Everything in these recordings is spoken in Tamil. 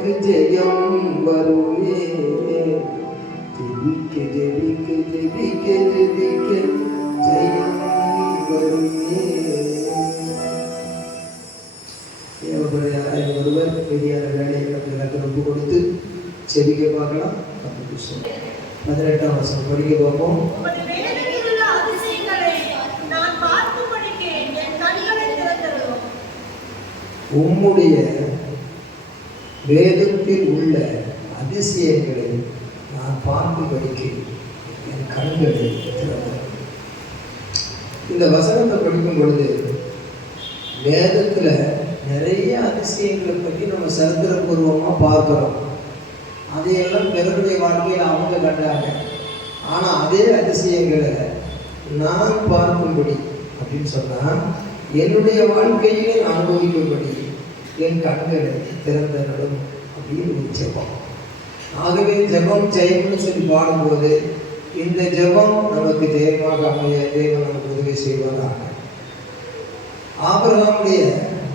நமக்கு ஜெயம் வருமே. ஜெபிக்க ஜெபிக்க ஜெபிக்க ஜெபிக்க ஜெயம் வருமே. ஒருவர் பெரியார வேலையை ஒப்பு கொடுத்து செபிக்க பார்க்கலாம். 18ஆம் வசனம் படிக்க பார்ப்போம். உம்முடைய வேதத்தில் உள்ள அதிசயங்களை நான் பார்க்கும்படிக்கு என் கண்களை திறந்தேன். இந்த வசனத்தை படிக்கும் பொழுது வேதத்தில் நிறைய அதிசயங்களை பற்றி நம்ம சரித்திரபூர்வமாக பார்க்குறோம். அதையெல்லாம் பிறருடைய வாழ்க்கையில் அவங்க கண்டாங்க. ஆனால் அதே அதிசயங்களை நான் பார்க்கும்படி அப்படின்னு சொன்னால் என்னுடைய வாழ்க்கையை அனுபவிக்கும்படி என் கண்களை திறந்த நடும் அப்படின்னு ஒரு ஜெபம். ஆகவே ஜெபம் ஜெயம்னு சொல்லி பாடும்போது இந்த ஜெபம் நமக்கு ஜெயமாக அமைய தேவன் நமக்கு உதவி செய்வாராக. ஆபிரகாமுடைய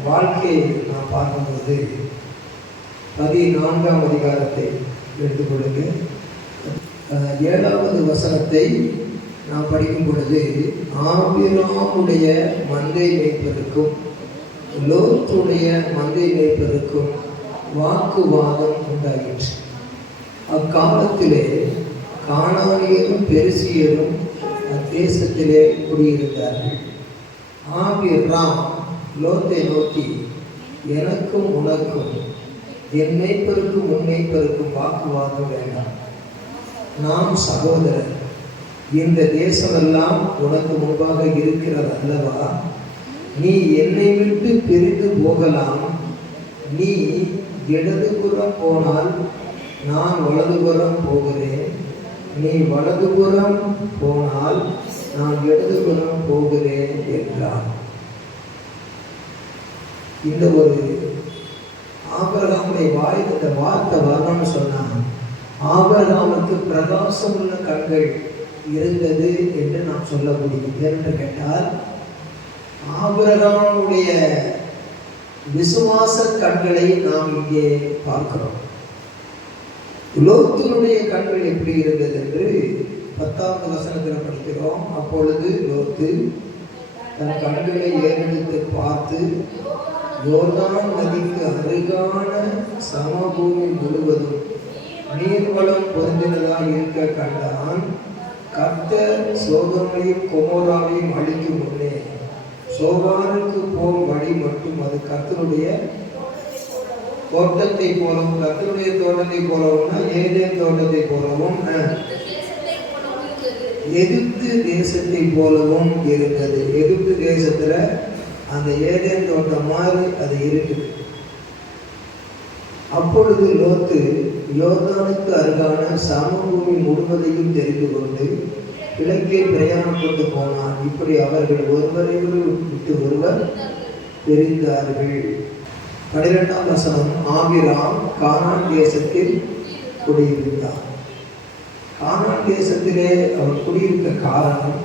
வாழ்க்கையை நான் பார்க்கும்போது 14ஆம் அதிகாரத்தை எடுத்துக்கொள்ளுங்க. 7வது வசனத்தை நான் படிக்கும் பொழுது ஆபிரகாமுடைய மந்தை மேய்ப்பருக்கும் லோத்துடைய மந்தை மேய்ப்பருக்கும் வாக்குவாதம் உண்டாயிற்று. அக்காலத்திலே கானானியரும் பெருசியரும் அத்தேசத்திலே குடியிருந்தார்கள். ஆபிரகாம் லோத்தை நோக்கி, எனக்கும் உனக்கும் என் மேய்ப்பருக்கும் உன் மேய்ப்பருக்கும் வாக்குவாதம் வேண்டாம். நாம் சகோதரர். இந்த தேசமெல்லாம் உனக்கு முன்பாக இருக்கிறது அல்லவா? நீ என்னை விட்டு பிரிந்து போகலாம். நீ இடதுபுறம் போனால் நான் வலதுபுறம் போகிறேன். நீ வலதுபுறம் போனால் நான் இடதுபுறம் போகிறேன் என்றான். இந்த ஒரு ஆபிரகாமுடைய இந்த வார்த்தை வரணும்னு சொன்னான். ஆபிரகாமுக்கு பிரகாசம் உள்ள கண்கள் இருந்தது என்று நாம் சொல்ல முடியும். என்று கேட்டால் ஆபிரகாமுடைய விசுவாச கண்களை நாம் இங்கே பார்க்கிறோம். லோத்தினுடைய கண்கள் எப்படி இருந்தது என்று 10வது வசனத்தில் படிக்கிறோம். அப்பொழுது லோத்து தன் கண்களை ஏறெடுத்து பார்த்து யோர்தான் நதிக்கு அருகான சமபூமி முழுவதும் நீர்வளம் பொருந்தினதாக இருக்க கண்டான். கர்த்தர் சோதோமையும் கொமோராவையும் அழிக்கும் முன்னே சோவானுக்கு போகும் வழி மட்டும் அது கர்த்தருடைய தோட்டத்தை போலவும், கர்த்தருடைய தோட்டத்தை போலவும்னா ஏதேன் தோட்டத்தை போலவும், எகிப்து தேசத்தை போலவும் இருந்தது. எகிப்து தேசத்துல அந்த ஏதேன் தோட்டம் மாதிரி அது இருக்குது. அப்பொழுது லோத்து யோர்தானுக்கு அருகான சமபூமி முழுவதையும் தெரிந்து கொண்டு கிழக்கே பிரயாணப்பட்டு போனான். இப்படி அவர்கள் ஒருவரை விட்டு ஒருவர் தெரிந்தார்கள். 12ஆம் வசனம். ஆபிராம் கானான் தேசத்தில் குடியிருந்தார். கானான் தேசத்திலே அவர் குடியிருக்க காரணம்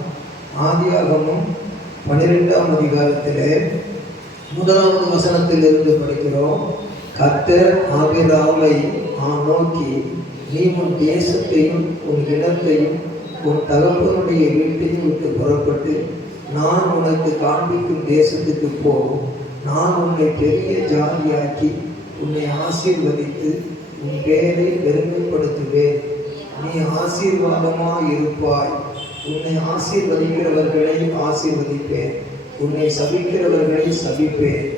ஆதியாகமம் 12ஆம் அதிகாரத்திலே 1வது வசனத்திலிருந்து படிக்கிறோம். கர்த்தர் ஆபிராமை நோக்கி, நீ உன் தேசத்தையும் உன் இடத்தையும் உன் தகப்பனுடைய வீட்டையும் விட்டு புறப்பட்டு நான் உனக்கு காண்பிக்கும் தேசத்துக்கு போ. நான் உன்னை பெரிய ஜாதியாக்கி உன்னை ஆசீர்வதித்து உன் பெயரை பெருமைப்படுத்துவேன். நீ ஆசீர்வாதமாக இருப்பாய். உன்னை ஆசீர்வதிக்கிறவர்களை ஆசீர்வதிப்பேன், உன்னை சபிக்கிறவர்களை சபிப்பேன்.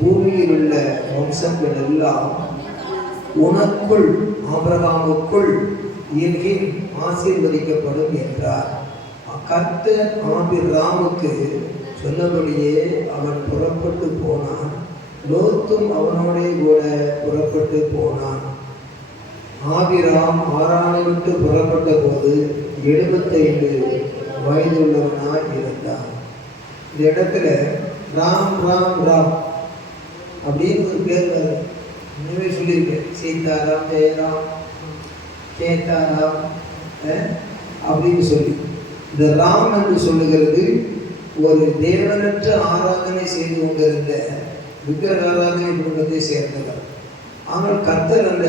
பூமியில் உள்ள வம்சங்கள் எல்லாம் உனக்குள் ஆபிரகாமுக்குள் இனி ஆசீர்வதிக்கப்படும் என்றார். கர்த்தர் ஆபிரகாமுக்கு சொன்னபடியே அவன் புறப்பட்டு போனான். லோத்தும் அவனோடே கூட புறப்பட்டு போனான். ஆபிரகாம் ஆரானை விட்டு புறப்பட்ட போது 75 வயதுள்ளவனாய் இருந்தான். இந்த இடத்துல ராம் ராம் ராம் அப்படின்னு ஒரு பேர் வருது. இன்னுமே சொல்லியிருக்கேன். சீதாராம், ஜெயராம், கேதாராம் அப்படின்னு சொல்லி இந்த ராம் என்று சொல்லுகிறது ஒரு தேவனற்ற ஆராதனை செய்து கொண்டிருந்த விக்கிரக ஆராதனை குடும்பத்தை சேர்ந்தவர். ஆனால் கர்த்தர் அந்த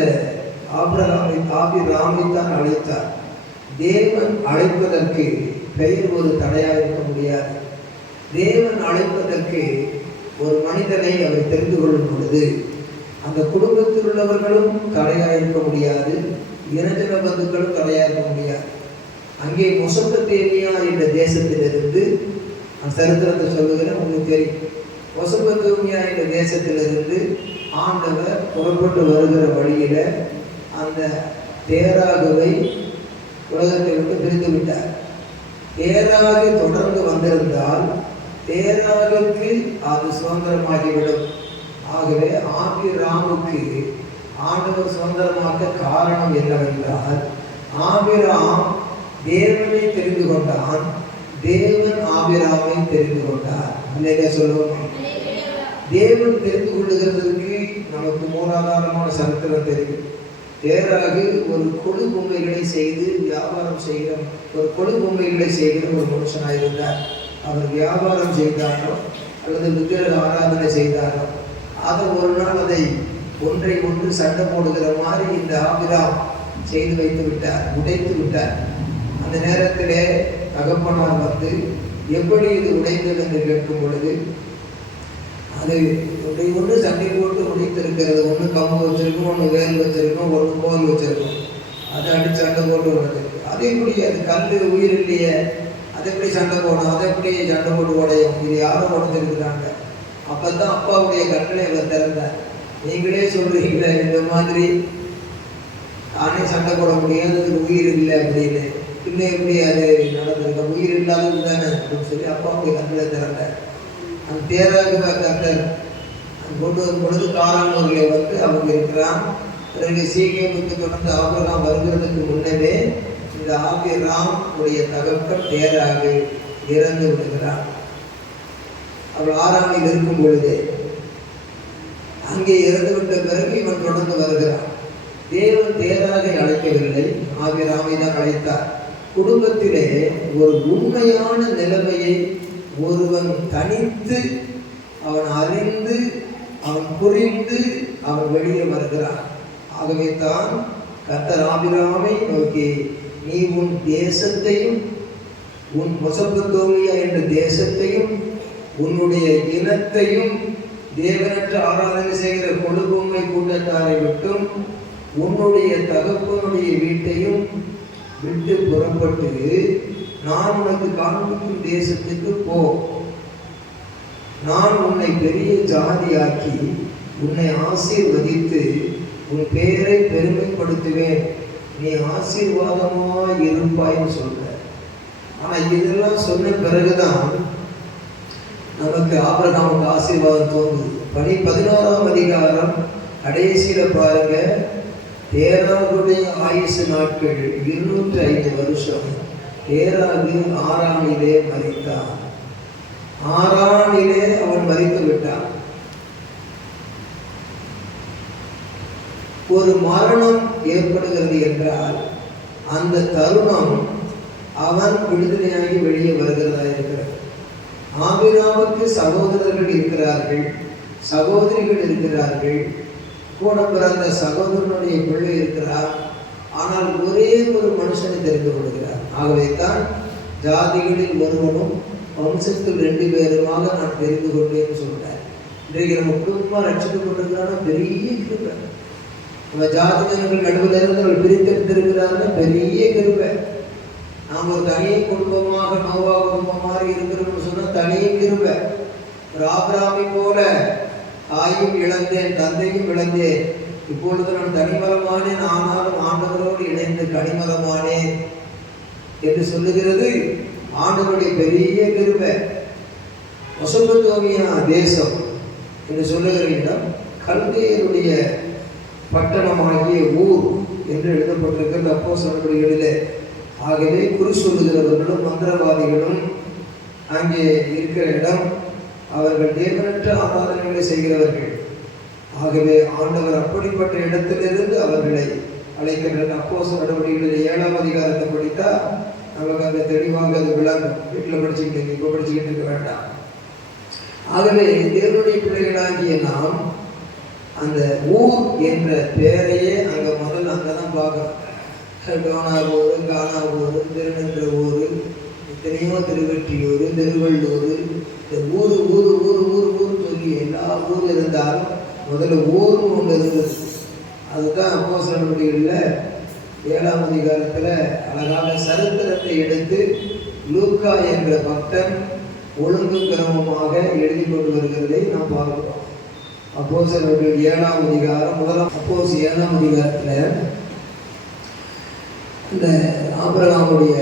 ஆபிராமை தான் அழைத்தார். தேவன் அழைப்பதற்கு பெயர் ஒரு தடையாக இருக்க முடியாது. தேவன் அழைப்பதற்கு ஒரு மனிதனை அவர் தெரிந்து கொள்ளும் பொழுது அந்த குடும்பத்தில் உள்ளவர்களும் தடையாக இருக்க முடியாது, இனஜன பந்துக்களும் தடையாக இருக்க முடியாது. அங்கே மொசொப்பத்தேமியா என்ற தேசத்திலிருந்து அந்த சரித்திரத்தை சொல்லுகிறேன், உங்களுக்கு தெரியும். மொசொப்பத்தேமியா என்ற தேசத்திலிருந்து ஆண்டவர் புறப்பட்டு வருகிற வழியில அந்த தேராகுவை உலகத்தை விட்டு பிரித்து விட்டார். தேராகு தொடர்ந்து வந்திருந்தால் தேராகுக்கு அது சுதந்திரமாகிவிடும். ஆகவே ஆபிராமுக்கு ஆண்டவர் சுதந்திரமாக்க காரணம் என்னவென்றால், ஆபிராம் தேவனை தெரிந்து கொண்டான், தேவன் ஆபிராமை தெரிந்து கொண்டார். இல்லையா சொல்லுவோம்? தேவன் தெரிந்து கொள்ளுகிறதுக்கு நமக்கு மூலாதாரமான சரித்திரம் தெரியும். தேராகு ஒரு கொடு பொம்மைகளை செய்து வியாபாரம் செய்கிற ஒரு மனுஷனாக இருந்தார். அவர் வியாபாரம் செய்தாரோ அல்லது விக்கிரக ஆராதனை செய்தாரோ, அதை ஒரு நாள் அதை ஒன்றை ஒன்று சண்டை போடுகிற மாதிரி இந்த ஆபிராம் செய்து வைத்து விட்டார், உடைத்து விட்டார். அந்த நேரத்திலே தகப்பனார் வந்து எப்படி இது உடைந்தது என்று கேட்கும் பொழுது, அது ஒன்று சண்டை போட்டு உடைத்திருக்கிறது. ஒன்று கம்பு வச்சிருக்கும், ஒன்று வேல் வச்சிருக்கும், ஒன்று கோல் வச்சிருக்கும். அதை அடித்து சண்டை போட்டு உடைச்சிருக்கு. அதே எப்படி அது கல் உயிர் இல்லையே, அதை எப்படி சண்டை போடும், அதை எப்படி சண்டை போட்டு உடையும்? இது யாரும் உடைஞ்சிருக்கிறாங்க. அப்போ தான் அப்பாவுடைய கட்டளை அவர் திறந்தார். நீங்களே சொல்றீங்களே இந்த மாதிரி நானே சண்டை போட முடியாது, அதுக்கு உயிர் இல்லை அப்படின்னு. இல்லை எப்படி அது நடந்திருக்க, உயிர் இல்லாதது தானே அப்படின்னு சொல்லி அப்பாவுடைய கட்டளை திறந்தார். அந்த தேராக கர்த்தர் கொண்டு வரும் பொழுது காரானூரில் வந்து அவங்க இருக்கிறான். பிறகு சீக்கியமுக்கு தொடர்ந்து ஆபிரகாம் வருகிறதுக்கு முன்னவே இந்த ஆபிரகாம் உடைய தகப்பன் தேராக இறந்து விடுகிறான். அவள் ஆறாமில் இருக்கும் பொழுது அங்கே இறந்துவிட்ட பிறகு இவன் தொடர்ந்து வருகிறான். தேவன் தேராக அழைக்கவில்லை, ஆபிரகாமை தான் அழைத்தார். குடும்பத்திலே ஒரு உண்மையான நிலைமையை ஒருவன் தனித்து அவன் அறிந்து அவன் புரிந்து அவன் வெளியே வருகிறான். ஆகவே தான் கர்த்தர் ஆபிரகாமை நோக்கி, நீ உன் தேசத்தையும் உன் மெசொப்பொத்தேமியா என்ற தேசத்தையும் உன்னுடைய இனத்தையும் தேவனற்ற ஆராதனை செய்கிற கொழுபொம்மை கூட்டத்தாரை விட்டும் உன்னுடைய தகப்பனுடைய வீட்டையும் விட்டு புறப்பட்டு நான் உனக்கு காண்பிக்கும் தேசத்துக்கு போ. நான் உன்னை பெரிய ஜாதியாக்கி உன்னை ஆசீர்வதித்து உன் பெயரை பெருமைப்படுத்துவேன், நீ ஆசீர்வாதமாய் இருப்பாய்ன்னு சொல்ற. ஆனா இதெல்லாம் சொன்ன பிறகுதான் நமக்கு ஆபிரகாமுக்கு ஆசீர்வாதம் தோன்றுது. 11ஆம் அதிகாரம் கடைசியில பாருங்க, தேராகுடைய ஆயுசு நாட்கள் 205 வருஷம். தேராகு ஆறானிலே மரித்தான். ஆறானிலே அவன் மரித்து விட்டான். ஒரு மரணம் ஏற்படுகிறது என்றால் அந்த தருணம் அவன் விடுதலையாகி வெளியே வருகிறதா இருக்கிறது. ஆபிரகாமுக்கு சகோதரர்கள் இருக்கிறார்கள், சகோதரிகள் இருக்கிறார்கள், கூட பிறந்த சகோதரனுடைய பிள்ளை இருக்கிறார். ஆனால் ஒரே ஒரு மனுஷனை தெரிந்து கொள்கிறார். ஆகவே தான் ஜாதிகளில் ஒருவனும் வம்சத்தில் 2 பேருமாக நான் தெரிந்து கொண்டேன்னு சொல்றார். இன்றைக்கு நம்ம குடும்பமாக ரட்சிக்கப்பட்டிருக்கிறான பெரிய கிருபை. நம்ம ஜாதி ஜனங்கள் நடுவில் இருந்து பிரித்தெடுத்திருக்கிறாருன்னா பெரிய கிருபை. நாம் ஒரு தனியை குடும்பமாக நோவா குடும்பம் மாதிரி இருக்கிறோம்னு சொன்னா தனிய கிருபை. ஒரு ஆபிரகாமை போல தாயும் இழந்தேன், தந்தையும் இழந்தேன், இப்பொழுது நான் தனிமரமானேன், ஆனாலும் ஆண்டவரோடு இணைந்து கனிமரமானேன் என்று சொல்லுகிறது ஆண்டவருடைய பெரிய கிருபை. மெசொப்பொத்தேமியா தேசம் என்று சொல்லுகிற இடம் கல்தேயருடைய பட்டணமாகிய ஊர் என்று எழுதப்பட்டிருக்கிறது அப்போஸ்தலர்களிலே. ஆகவே குறி சொல்லுகிறவர்களும் மந்திரவாதிகளும் அங்கே இருக்கிற இடம். அவர்கள் தேவனற்ற ஆராதனைகளை செய்கிறவர்கள். ஆகவே ஆண்டவர் அப்படிப்பட்ட இடத்திலிருந்து அவர்களை அழைக்கின்ற அப்போஸ்தலர் நடவடிக்கைகளில் 7ஆம் அதிகாரத்தை படித்தா நமக்கு அந்த தெளிவாக அது விளங்கும். வீட்டில் படிச்சுக்கிட்டு இப்போ படிச்சுக்கிட்டு இருக்க வேண்டாம். ஆகவே தேவனுடைய பிள்ளைகளாகிய நாம் அந்த ஊர் என்ற பெயரையே அங்கே முதல்ல அங்கே தான் பார்க்குறோம். டோனாவூர், கானாவூர், திருநென்றவூர், எத்தனையோ திருவெற்றியூர், திருவள்ளூர், இந்த ஊர் ஊர் ஊர் ஊர் ஊர் சொல்லி எல்லா ஊர் இருந்தாலும் முதல்ல ஊர்னு ஒன்று இருந்தது. அதுதான் அப்போஸ்தலர்களில் 7ஆம் அதிகாரத்தில் அழகாக சரித்திரத்தை எடுத்து லூக்கா என்ற பக்தன் ஒழுங்கு கிரமமாக எழுதி கொண்டு வருகிறதை நாம் பார்க்கிறோம். அப்போஸ்தலர்கள் 7ஆம் அதிகாரம் 7ஆம் அதிகாரத்தில் இந்த ஆபிரகாமுடைய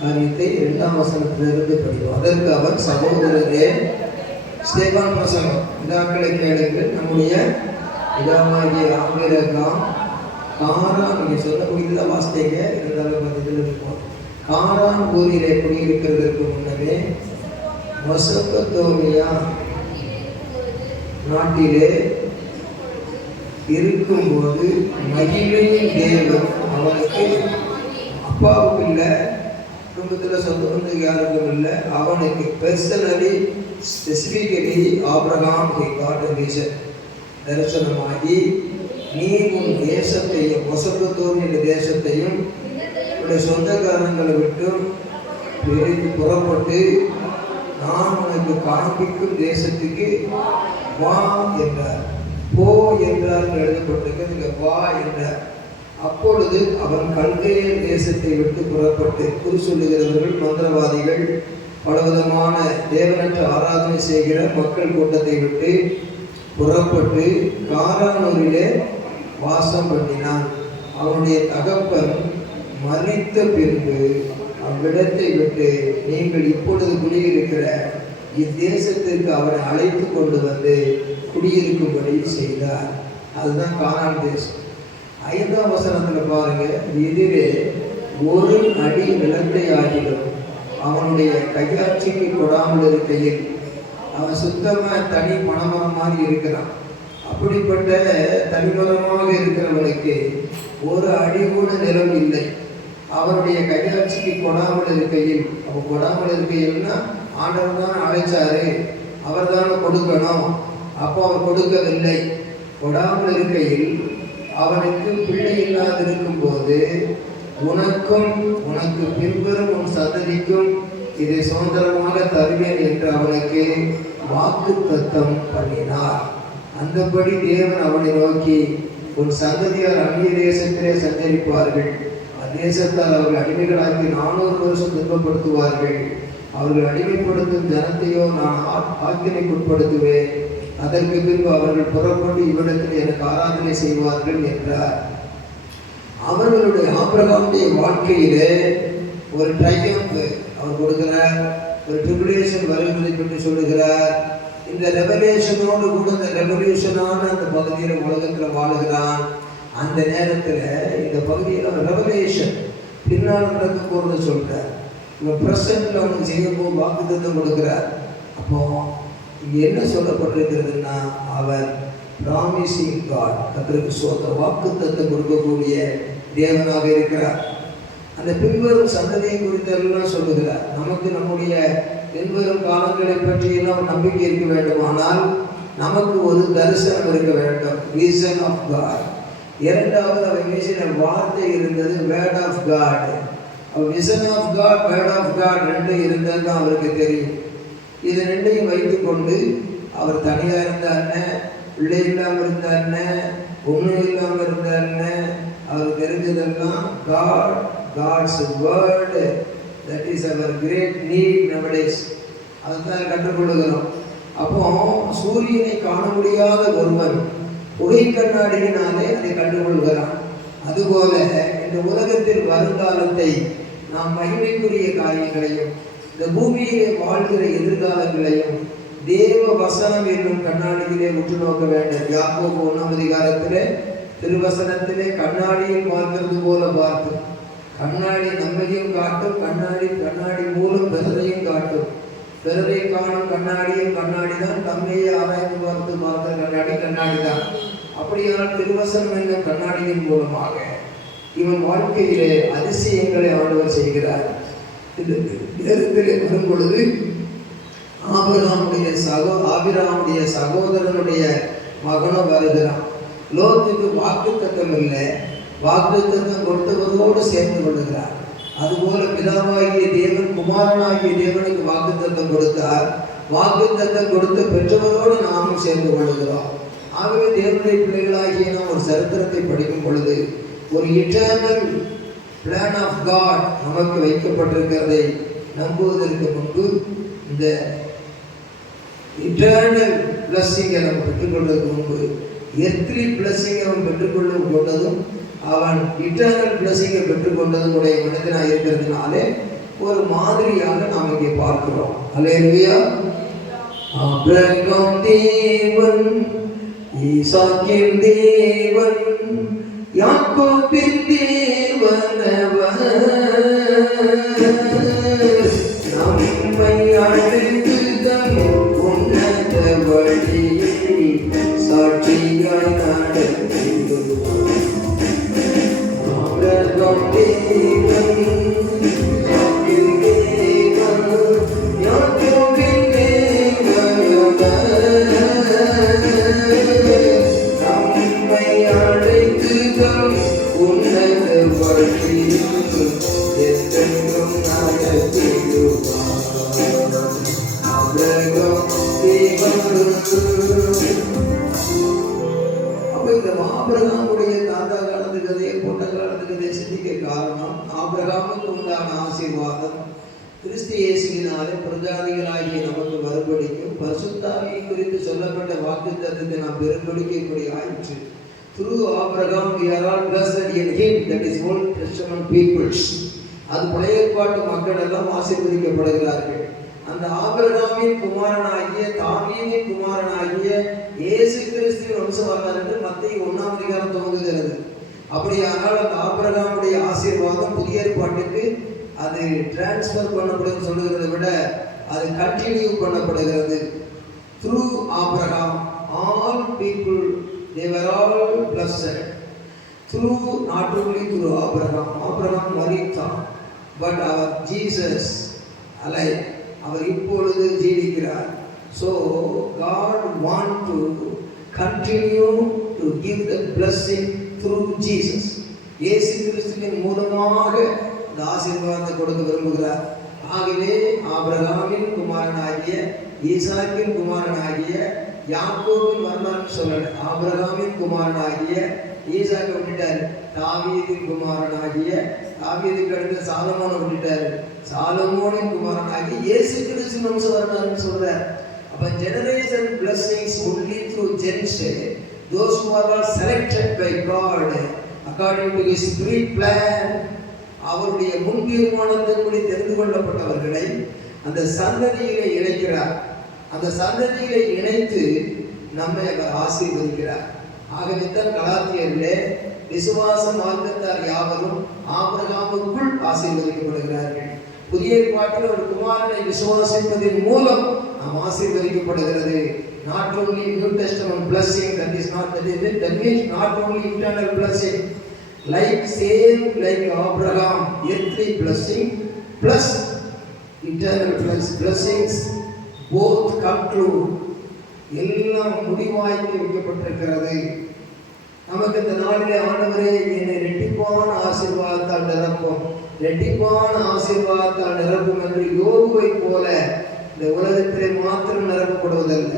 காரியத்தை 2ஆம் வசனத்திலிருந்து படிக்கிறோம். அதற்கு அவர், சகோதரரே, ஸ்தேவான் பிரசங்கம், பிதாக்களை கேளுங்கள், நம்முடைய பிதாவாகிய ஆபிரகாம் காரான், நீங்கள் சொல்லக்கூடியதான் வாசித்தீங்க, இருந்தாலும் பக்கத்தில் இருக்கும், காரான் ஊரிலே குடியிருக்கிறதற்கு முன்னமே மெசொப்பொத்தேமியா நாட்டிலே இருக்கும்போது மகிமையின் தேவன் அவனுக்கு, அப்பாவுக்கு இல்லை, குடும்பத்தில் சொந்த பந்தம் யாருக்கும் இல்லை, அவனுக்கு பர்சனலி ஸ்பெசிஃபிக்கலி ஆபிரகாம் தரிசனமாகி, நீ உன் தேசத்தையும் மெசொப்பொத்தேமியா தேசத்தையும் உடைய சொந்தக்காரங்களை விட்டும் பிரித்து புறப்பட்டு நான் உனக்கு காண்பிக்கும் தேசத்துக்கு வா என்றார். போ என்றார் எழுதப்பட்டிருக்கிறது, வா என்றார். அப்பொழுது அவன் கல்தேயர் தேசத்தை விட்டு புறப்பட்டு, குறி சொல்லுகிறவர்கள், மந்திரவாதிகள், பலவிதமான தேவனற்ற ஆராதனை செய்கிற மக்கள் கூட்டத்தை விட்டு புறப்பட்டு காரானூரிலே வாசம் பண்ணினான். அவனுடைய தகப்பன் மரித்த பின்பு அவ்விடத்தை விட்டு நீங்கள் இப்பொழுது குடியிருக்கிற இத்தேசத்திற்கு அவனை அழைத்து கொண்டு வந்து குடியிருக்கும்படி செய்தார். அதுதான் கானான் தேசம். 5ஆம் வசனத்தில் பாருங்க, எதிரே ஒரு அடி நிலத்தை ஆகிடும் அவனுடைய கையாட்சிக்கு கொடாமல் இருக்கையில், அவன் சுத்தமாக தனி பணமரம் மாதிரி இருக்கிறான். அப்படிப்பட்ட தனிமரமாக இருக்கிறவனுக்கு ஒரு அடி கூட நிலம் இல்லை. அவருடைய கையாட்சிக்கு கொடாமல் இருக்கையில், அவன் கொடாமல் இருக்கையில்னா ஆண்டவர் தான் அழைச்சாரு, அவர் தானே கொடுக்கணும், அப்போ அவர் கொடுக்கவில்லை. கொடாமல் இருக்கையில் அவனுக்கு பிள்ளை இல்லாதிருக்கும் போது, உனக்கும் உனக்கு பின்புறம் உன் சந்ததிக்கும் இதை சுதந்திரமாக தருவேன் என்று அவனுக்கு வாக்கு தத்தம் பண்ணினார். அந்தபடி தேவன் அவனை நோக்கி, உன் சந்ததியார் அந்நிய தேசத்திலே சஞ்சரிப்பார்கள், அத்தேசத்தால் அவர்கள் அடிமைகளாக்கி 400 வருஷம் துன்பப்படுத்துவார்கள். அவர்கள் அடிமைப்படுத்தும் ஜனத்தையோ நான் ஆக்கினைக்குட்படுத்துவேன். அதற்கு பின்பு அவர்கள் புறப்பட்டு இவ்விடத்தில் எனக்கு ஆராதனை செய்வார்கள் என்றார். அவர்களுடைய ஆபிரகாமுடைய வாழ்க்கையிலே ஒரு ட்ரையம்ப் அவர் கொடுக்கிறார், ஒரு ட்ரிபுலேஷன் வருவதை பற்றி சொல்லுகிறார். இந்த ரெவல்யூஷனோடு கூட இந்த ரெவல்யூஷனான அந்த பகுதியில் உலகத்தில் வாழுகிறான். அந்த நேரத்தில் இந்த பகுதியில் ரெவல்யூஷன் பின்னால் நடக்க போகிறத சொல்கிறார். இவன் ப்ரெசன்ட்ல அவனுக்கு செய்யும்போது வாக்குத்தத்தம் கொடுக்கிறார். அப்போ இங்கே என்ன சொல்லப்பட்டிருக்கிறதுனா, அவர் ப்ராமிசிங் காட், கர்த்தருக்கு ஸ்தோத்திரம், வாக்குத்தத்தம் கொடுக்கக்கூடிய தேவனாக இருக்கிறார். அந்த பின்வரும் சந்ததியை குறித்தெல்லாம் சொல்லுகிறார். நமக்கு நம்முடைய பின்வரும் காலங்களை பற்றியெல்லாம் நம்பிக்கை இருக்க வேண்டுமானால் நமக்கு ஒரு தரிசனம் இருக்க வேண்டும், விஷன் ஆஃப் காட். இரண்டாவது அவர் பேசின வார்த்தை இருந்தது, வேர்ட் ஆஃப் காட். அவர் vision of God, word of God ரெண்டும் இருந்தது தான் அவருக்கு தெரியும். இது ரெண்டையும் வைத்துக்கொண்டு அவர் தனியாக இருந்தாருன்னு, பிள்ளை இல்லாமல் இருந்தாருன்னு, ஒன்றும் இல்லாமல் இருந்தாருன்னு, அவர் தெரிஞ்சதெல்லாம் God, God's word, that is அவர் கிரேட் நீட் நவடேஸ். அதுதான் கற்றுக்கொள்கிறோம். அப்போ சூரியனை காண முடியாத ஒருவன் புகை கண்ணாடியினாலே அதை கண்டுகொள்கிறான். அதுபோல இந்த உலகத்தில் வருங்காலத்தை நாம் மகிமைக்குரிய காரியங்களையும் இந்த பூமியிலே வாழ்கிற எதிர்காலங்களையும் தேவ வசனம் என்னும் கண்ணாடியிலே உற்று நோக்க வேண்டும். யாக்கோபு 1ஆம் அதிகாரத்திலே திருவசனத்திலே கண்ணாடியில் பார்க்கிறது போல பார்த்து, கண்ணாடி நம்மையும் காட்டும், கண்ணாடி மூலம் பிறரையும் காட்டும், பிறரை காணும் கண்ணாடியும் கண்ணாடி தான், தம்மையே ஆராய்ந்து பார்த்த கண்ணாடி தான். அப்படியானால் திருவசனம் என்னும் கண்ணாடியின் மூலமாக இவன் வாழ்க்கையிலே அதிசயங்களை ஆண்டவர் செய்கிறார். இந்த நேரத்திலே வரும் பொழுது ஆபிரகாமுடைய சகோதரனுடைய மகனும் வருகிறான். லோத்துக்கு வாக்குத்தத்தம் இல்லை, வாக்குத்தத்தம் கொடுத்தவரோடு சேர்ந்து கொள்ளுகிறார். அதுபோல பிதாவாகிய தேவன் குமாரனாகிய தேவனுக்கு வாக்குத்தத்தம் கொடுத்தார். வாக்குத்தத்தம் கொடுத்த பெற்றவரோடு நாமும் சேர்ந்து கொள்ளுகிறோம். ஆகவே தேவனுடைய பிள்ளைகளாகிய நாம் ஒரு சரித்திரத்தை படிக்கும் பொழுது ஒரு இட்டர்னல் பிளான் ஆஃப் காட் நமக்கு வைக்கப்பட்டிருக்கிறதை நம்புவதற்கு முன்பு இந்த இட்டர்னல் பிளஸ்ஸிங்கை நம்ம பெற்றுக்கொள்வதற்கு முன்பு எர்த்லி பிளஸ்ஸிங்கை அவன் பெற்றுக்கொண்டதும் அவன் இட்டர்னல் பிளஸ்ஸிங்கை பெற்றுக்கொண்டதும் உடைய மனிதனாக இருக்கிறதுனாலே ஒரு மாதிரியாக நாம் இங்கே பார்க்கிறோம். அல்லேலூயா. ஆபிரகாம் தேவன், ஈசாக்கின் தேவன், யாக்கோபின் தேவனவர், நம்மை அழைத்து தம் உன்னத வழியில் சாட்சியாய் நடத்திடுவார். ஆபிரகாம் தேவன், ஈசாக்கின் தேவன், யாக்கோபின் தேவனவர், நம்மை அழைத்து தம் உன்னத வழியில் என்றென்றும் நடத்திடுவார். ஆபிரகாம் தேவன். அப்ப இந்த ஆபிரகாமுடைய தாத்தா காலத்து கதையை போட்ட காலத்து கதையை சிந்திக்க காரணம் ஆபிரகாமுக்கு உண்டான ஆசீர்வாதம் கிறிஸ்து இயேசுவினாலே பிரஜாதிகளாகிய நமக்கு மறுபடிக்கும் பரிசுத்தாவியை குறித்து சொல்லப்பட்ட வாக்குத்தத்தத்தை நாம் பெரும்படிக்கக்கூடிய ஆயிற்று. Through Abraham we are all blessed in him, that is Old Testament peoples. அது பழைய ஏற்பாட்டு மக்கள் எல்லாம் ஆசீர்வதிக்கப்படுகிறார்கள். அந்த ஆபிரகாமின் குமாரனாகிய தாவீதின் குமாரனாகிய இயேசு கிறிஸ்துவின் வம்சவர்த்தர் என்று மத்தேயு 1ஆம் அதிகாரம் துவங்குகிறது. அப்படியானால் அந்த ஆபிரகாமுடைய ஆசீர்வாதம் புதிய ஏற்பாட்டுக்கு அது டிரான்ஸ்ஃபர் பண்ணப்படுன்னு சொல்லுகிறதை விட அது கண்டினியூ பண்ணப்படுகிறது. Through Abraham all people they were all blessed through, not only through Abraham மரித்தான், but our Jesus alive, அவர் இப்பொழுது ஜீவிக்கிறார். So God want to continue to give the blessing through Jesus. இயேசு கிறிஸ்துவின் மூலமாக அந்த ஆசீர்வாதத்தை கொடுக்க விரும்புகிறார். ஆகவே ஆபிரகாமின் குமாரனாகிய ஈசாக்கின் குமாரனாகிய யாக்கோபின் வரலாறு சொல்லல. ஆபிரகாமின் குமாரனாகிய ஈசாக்கை விட்டுட்டாரு. தாவீதின் குமாரனாகிய தாவீதுக்கு அடுத்து சாலமோனை விட்டுட்டாரு. சாலமோனின் குமாரனாகிய இயேசு கிறிஸ்து வம்ச வரலாறுன்னு சொல்றார். அப்ப generation blessings only through gens, those who are all selected by God according to his pre-plan, அவருடைய முன் தீர்மானத்தின்படி தெரிந்து கொள்ளப்பட்டவர்களை அந்த சந்ததியிலே இணைக்கிறார். அந்த சந்ததியிலே இணைத்து நம்மை அவர் ஆசீர்வதிக்கிறார். ஆகவே தான் கலாத்தியர்களே விசுவாச மார்க்கத்தார் யாவரும் ஆபிரகாமுக்குள் ஆசீர்வதிக்கப்படுகிறார்கள். புதிய ஏற்பாட்டில் ஒரு குமாரனை விசுவாசிப்பதன் மூலம் நாம் ஆசீர்வதிக்கப்படுகிறது. Not only New Testament blessing, that means not only internal blessing, like Abraham, earthly blessing plus eternal blessings both come true. எல்லாம் முடிவாய்க்கு வைக்கப்பட்டிருக்கிறது. நமக்கு இந்த நாளிலே ஆண்டவரே என்னை ரெட்டிப்பான ஆசீர்வாதத்தால் நிரப்பும், ரெட்டிப்பான ஆசீர்வாதத்தால் நிரப்பும் என்று யோகுவை போல இந்த உலகத்திலே மாத்திரம் நிரப்பப்படுவதல்ல.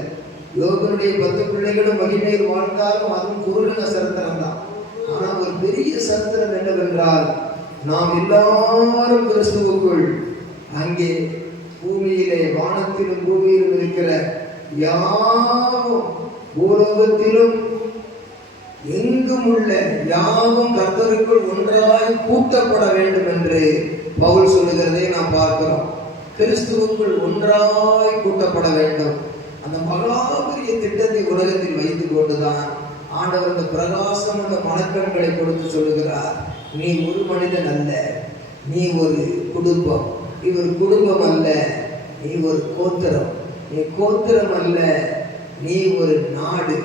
யோகனுடைய 10 பிள்ளைகளும் மகிமையில் வாழ்ந்தாலும் அதுவும் குறுகின சரித்திரம் தான். ஆனால் ஒரு பெரிய சரித்திரம் என்னவென்றால் நாம் எல்லாரும் கிறிஸ்துவுக்குள் அங்கே பூமியிலே வானத்திலும் பூமியிலும் இருக்கிற யாவும் பூலோகத்திலும் எங்கும் உள்ள யாவும் கர்த்தருக்குள் ஒன்றாய் கூட்டப்பட வேண்டும் என்று பவுல் சொல்லுகிறதை நாம் பார்க்கிறோம். கிறிஸ்துவுக்குள் ஒன்றாய் கூட்டப்பட வேண்டும். அந்த மகாபெரிய திட்டத்தை உலகத்தில் வைத்துக் கொண்டுதான் ஆண்டவர் இந்த பிரகாசம் அந்த மனக்கண்களை கொடுத்து சொல்லுகிறார், நீ ஒரு மனிதன் அல்ல, நீ ஒரு குடும்பம். நீ ஒரு குடும்பம் அல்ல, நீ ஒரு கோத்திரம். நீ கோத்திரம் அல்ல, நீ ஒரு நாடு.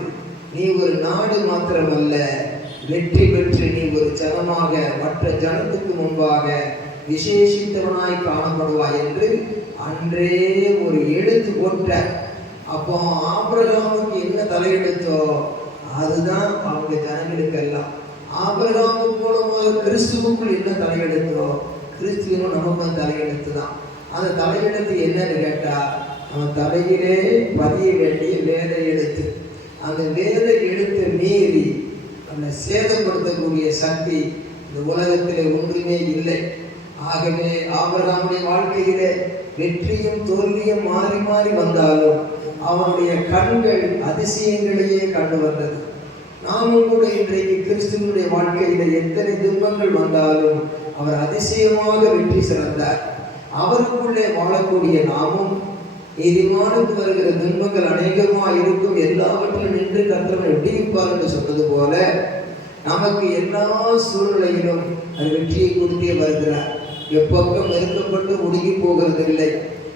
நீ ஒரு நாடு மாத்திரமல்ல, வெற்றி பெற்று நீ ஒரு ஜனமாக மற்ற ஜனத்துக்கு முன்பாக விசேஷித்தவனாய் காணப்படுவாய் என்று அன்றே ஒரு எழுத்து போட்ட அப்போ ஆபிரகாமுக்கு என்ன தலையெடுத்தோ அதுதான் அவங்க ஜனங்களுக்கெல்லாம். ஆபிரகாமுக்கு மூலமாக கிறிஸ்துவுக்குள் என்ன தலையெடுத்தோ கிறிஸ்துவனும் நமக்கும் தலையெடுத்து தான். அந்த தலையெடுத்து என்னன்னு கேட்டா நம்ம தலையிலே பதிய வேண்டிய வேத எழுத்து. அந்த வேத எழுத்தை மீறி நம்மை சேதப்படுத்தக்கூடிய சக்தி இந்த உலகத்திலே ஒன்றுமே இல்லை. ஆகவே ஆபிரகாமுடைய வாழ்க்கையிலே வெற்றியும் தோல்வியும் மாறி மாறி வந்தாலும் அவனுடைய கண்கள் அதிசயங்களையே கண்டு வந்தது. நாமும் கூட இன்றைக்கு கிறிஸ்துவனுடைய வாழ்க்கையில எத்தனை துன்பங்கள் வந்தாலும் அவர் அதிசயமாக வெற்றி சிறந்தார். அவருக்குள்ளே வாழக்கூடிய நாமும் நீதிமானுக்கு வருகிற துன்பங்கள் அநேகமாக இருக்கும், எல்லாவற்றிலும் நின்று கர்த்தர் விடுவிப்பார் என்று சொன்னது போல நமக்கு எல்லா சூழ்நிலையிலும் அது வெற்றியை கொடுத்தே வருகிறார். எப்பக்கம் நெருக்கப்பட்டு ஒடுங்கி போகிறதில்லை,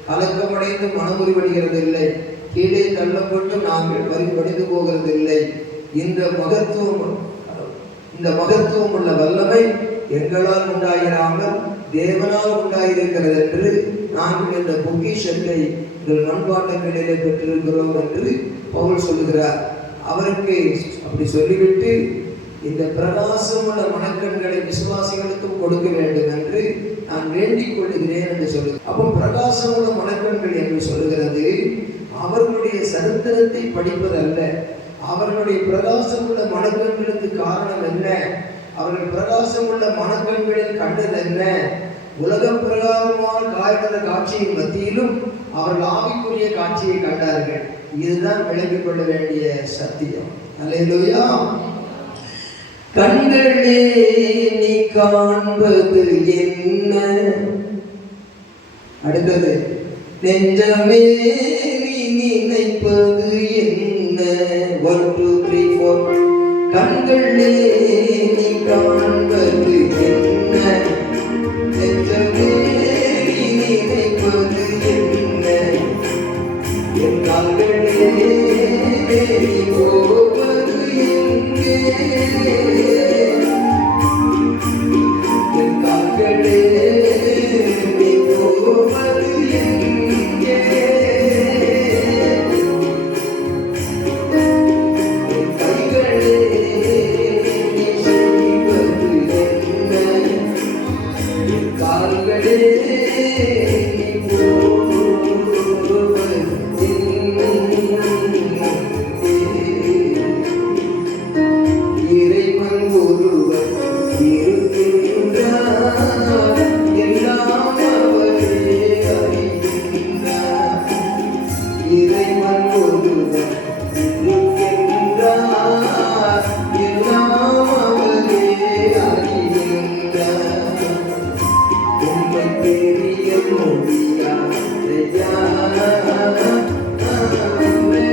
கலக்கமடைந்து மனமுறிவடைகிறதில்லை, கீழே தள்ளப்பட்டு நாங்கள் வடிந்து போகிறதில்லை. இந்த மகத்துவம் உள்ள வல்லமை எங்களால் உண்டாயிராமல் தேவனால் உண்டாயிருக்கிறது என்று நாங்கள் இந்த பொக்கிஷத்தை எங்கள் மண்பாண்டங்களிலே பெற்றிருக்கிறோம் என்று பவுல் சொல்லுகிறார். அவருக்கு அப்படி சொல்லிவிட்டு இந்த பிரகாசம் உள்ள மனக்கண்களை விசுவாசிகளுக்கும் கொடுக்க வேண்டும் என்று நான் வேண்டிக் கொள்ளுகிறேன் என்று சொல்லுகிறேன். அப்போ பிரகாசம் உள்ள மனக்கண்கள் என்று சொல்லுகிறது அவர்களுடைய சரித்திரத்தை படிப்பதல்ல. அவர்களுடைய பிரகாசம் உள்ள மனக்கண்களுக்கு காரணம் என்ன? அவர்கள் பிரகாசம் உள்ள மனக்கண்களில் கண்டது என்ன? உலக பிரகாரமான காய்கிற காட்சியின் மத்தியிலும் அவர்கள் ஆவிக்குரிய காட்சியை கண்டார்கள். இதுதான் விளங்கிக் கொள்ள வேண்டிய சத்தியம். அல்லேலூயா. கண்களே நீ காண்பது என்ன? அடுத்தது நெஞ்சமே நீ நினைப்பது என்ன? 1 2 3 4. கண்களே நீ காண்பது என்ன? நெஞ்சமே நீ நினைப்பது என்ன? என் கண்களே நீ போவது எங்கே? என் கண்களே நீ போவது எங்கே? என் கைகளே நீ செய்வது என்ன? என் கால்களே நீ போவது இறைவன் ஒருவர் இருக்கின்றார், எல்லாம் அவரே அறிகின்றார். இறைவன் ஒருவர் இருக்கின்றார், எல்லாம் அவரே அறிகின்றார். உம்மை தெரிய முடியாதையா, முடியாதையா. உம்மை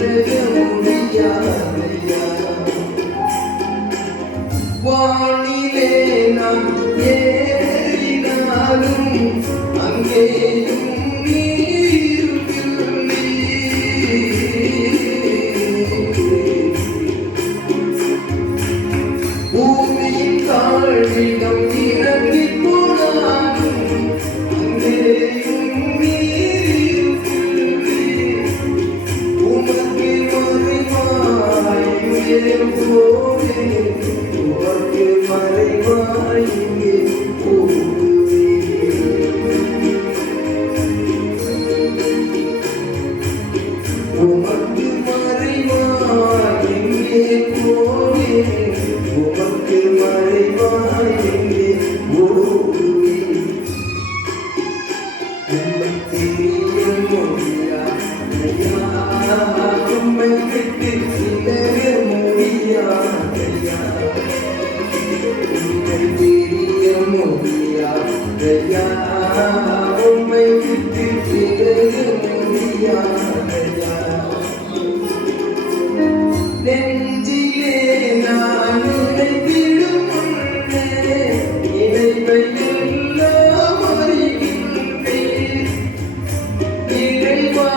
தெரிய முடியாதையா, முடியாதையா. வானிலே நாம் ஏறினாலும் அங்கேயும் பூமியின் தாழ்விடம் இறங்கி போனாலும் அங்கேயும் உமக்கு மறைவாய் போனே, உமக்கு மறைவாய் போனே. உமக்கு மறைவாய் எங்கே போனே, உமக்கு மறைவாய் எங்கே ஓடுவே. உம்மை தெரிய முடியாதையா, உம்மை விட்டு விலக முடியாதையா. உம்மை தெரிய முடியாதையா, உம்மை விட்டு விலக முடியாதையா. நெஞ்சிலே நான் நினைத்திடும் முன்னே இணைப்பை எல்லாம் அறிகின்றேன். இறைவா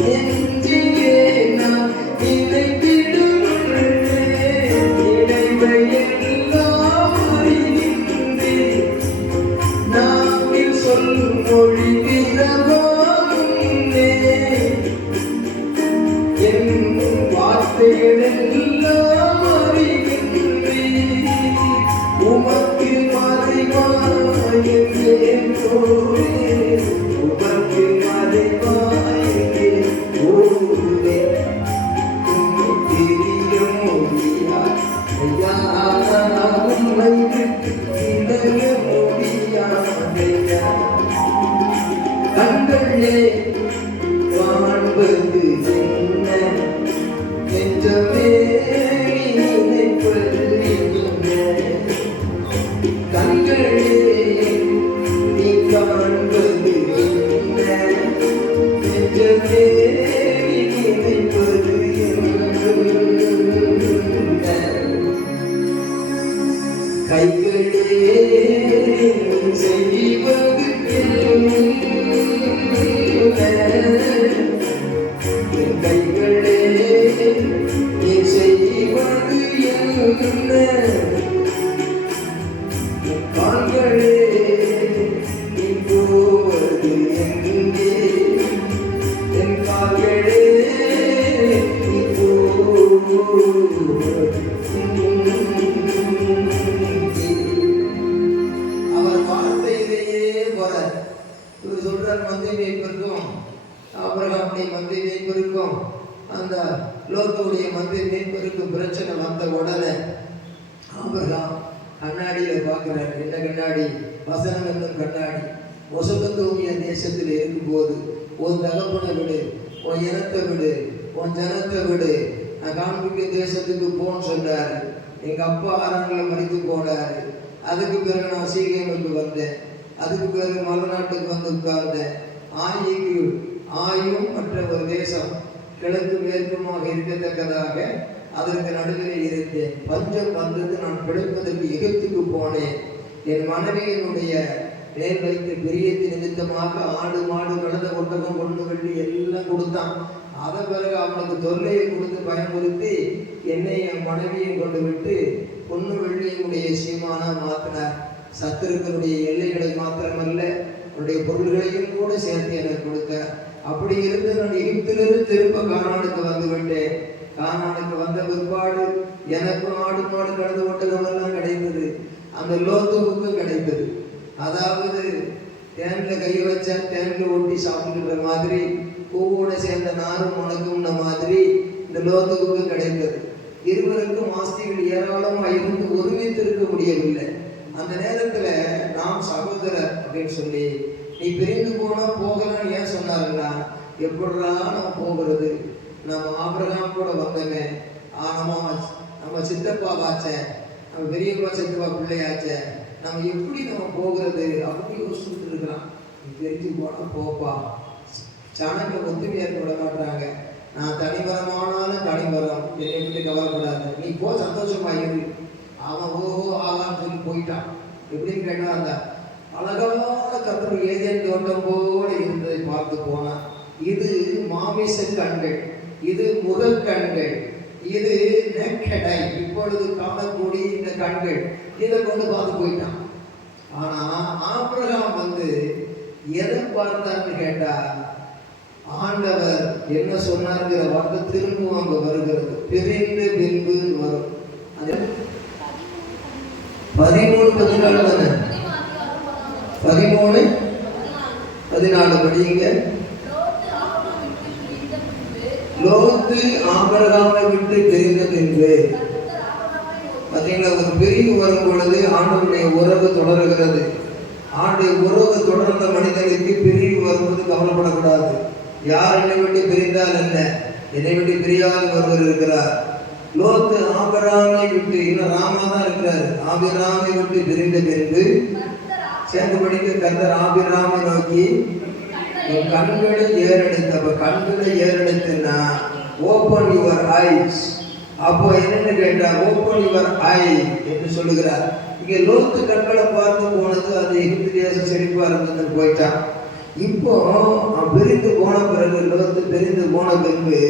நெஞ்சிலே நான் நினைத்திடும் கண்களே வாழ்வது என்ன நெஞ்சமே நினைப்பது என்ன கண்களே நீ காண்பது என்ன நெஞ்சமே நினைப்பது என்ன கைகளே செய்வது கைகளே நீ செய்வது என்ன கால்களே நீ போவது எங்கே என் கால்களே நீ போவது அவர் வார்த்தையிலேயே வர இவர் சொல்றார் மந்தை மேய்ப்பிற்கும் ஆபிரகாமுடைய மந்தை மேய்ப்பிற்கும் அந்த லோத்துடைய மந்தை மேய்ப்பிற்கும் பிரச்சனை வந்த உடனே ஆபிரகாம் கண்ணாடியில பார்க்கிறார். என்ன கண்ணாடி? வசனம் என்னும் கண்ணாடி. ஒசபத்தோமிய தேசத்தில் இருக்கும்போது உன் தகப்பனை விடு, உன் இனத்தை விடு, உன் ஜனத்தை விடு, நான் காண்பிக்க தேசத்துக்கு போன்னு சொன்னாரு. எங்க அப்பா ஆறாண்டில் மறித்து போனாரு. அதுக்கு பிறகு நான் சீக்கியமுக்கு வந்தேன். அதுக்கு பிறகு மலைநாட்டுக்கு வந்து உட்கார்ந்தேன். ஆயும் மற்ற ஒரு தேசம் கிழக்கு மேற்குமாக இருக்கத்தக்கதாக அதற்கு நடுவில் இருந்தேன். பஞ்சம் வந்தது, நான் பிழைப்பதற்கு எகிப்துக்கு போனேன். என் மனைவியினுடைய மேல் வைத்த பிரியத்தின் நிமித்தமாக ஆடு மாடு கலந்த ஒட்டகம் கொண்டு வெள்ளி எல்லாம் கொடுத்தான். அதன் பிறகு அவனுக்கு தொல்லையை கொடுத்து பயமுறுத்தி என்னை என் மனைவியை கொண்டு விட்டு பொண்ணு வெள்ளியினுடைய சீமானா மாற்றினார். சத்துருக்களுடைய எல்லைகளை மாத்திரமல்ல, அவருடைய பொருள்களையும் கூட சேர்த்து எனக்கு கொடுத்தார். அப்படி இருந்து நான் எகிப்திலிருந்து திரும்ப கானானுக்கு வந்து விட்டேன். கானானுக்கு வந்த பிற்பாடு எனக்கும் ஆடு மாடு கடந்த ஒட்டகம் எல்லாம் கிடைத்தது. அந்த லோத்துவுக்கும் கிடைத்தது. அதாவது தேன்ல கை வச்சா தேன்ல ஒட்டி சாப்பிடுற மாதிரி, பூவோட சேர்ந்த நாரும் உனக்கும்ன மாதிரி இந்த லோத்துவுக்கு கிடைத்தது. இருவருக்கும் ஆஸ்திகள் ஏராளமாக இருந்து ஒருமித்து இருக்க முடியவில்லை. அந்த நேரத்துல நாம் சகோதரர் அப்படின்னு சொல்லி நீ பிரிந்து போனா போகலான்னு ஏன் சொன்னாருன்னா, எப்படா நம்ம போகிறது? நம்ம ஆபிரகாம் கூட வந்தோமே, நம்ம சித்தப்பா வாச்ச, நம்ம பெரியப்பா சித்தப்பா பிள்ளையாச்ச, நம்ம எப்படி நம்ம போகிறது அப்படின்னு யோசிச்சுட்டு இருக்கிறான். நீ பிரிஞ்சு போனா போப்பா. சனங்க ஒத்துமை ஏற்பட மாட்டாங்க. நான் தனிமரமானாலும் தனிமரம், என்னை விட்டு கவலைப்படாது, நீ போ, சந்தோஷமா இரு. அவன் ஓஹோ ஆகான்னு சொல்லி போயிட்டான். எப்படின்னு கேட்டா, அந்த அழகான கத்தர் ஏதேன் தோட்டம் போல இருந்ததை பார்த்து போனான். இது மாமிச கண்கள், இது முகக்கண்கள், இது நெக்கடை, இப்பொழுது காணக்கூடிய இந்த கண்கள், இதை கொண்டு பார்த்து போயிட்டான். ஆனா ஆபிரகாம் வந்து எதை பார்த்தான்னு கேட்டா, ஆண்டவர் என்ன சொன்னார்ங்கிற வார்த்தை திரும்பவும் அங்க வருகிறது. பிரிந்து பின்பு வரும். 13:14 தானே? 13:14 படியுங்க. லோத்து ஆபிரகாமை விட்டு பிரிந்த பின்பு, பார்த்தீங்களா, ஒரு பிரிவு வரும் பொழுது ஆண்டவருடைய உறவு தொடர்கிறது. ஆண்டுடைய உறவு தொடர்ந்த மனிதனுக்கு பிரிவு வரும்போது கவலைப்படக்கூடாது. யார் என்னை விட்டு பிரிந்தால் என்ன, என்னை விட்டு பிரியாத ஒருவர் இருக்கிறார். லோத்து ஆபிரகாமை விட்டு, இன்னும் ராமா தான் இருக்கிறார், ஆபிரகாமை விட்டு பிரிந்த பின்பு சேர்ந்து படிக்க கர்த்தர் ஆபிரகாமை நோக்கி உன் கண்களை ஏறெடுத்து, அப்ப கண்களை ஏறெடுத்துன்னா ஓப்பன் யுவர் ஐஸ். அப்போ என்னன்னு கேட்டா, ஓப்பன் யுவர் ஐ என்று சொல்லுகிறார். இங்க லோத்து கண்களை பார்த்து போனது அது எகிப்து தேசம் செழிப்பா இருந்ததுன்னு போயிட்டான். இப்போ பிரிந்து போன பிறகு, லோத்து பிரிந்து போன பின்பு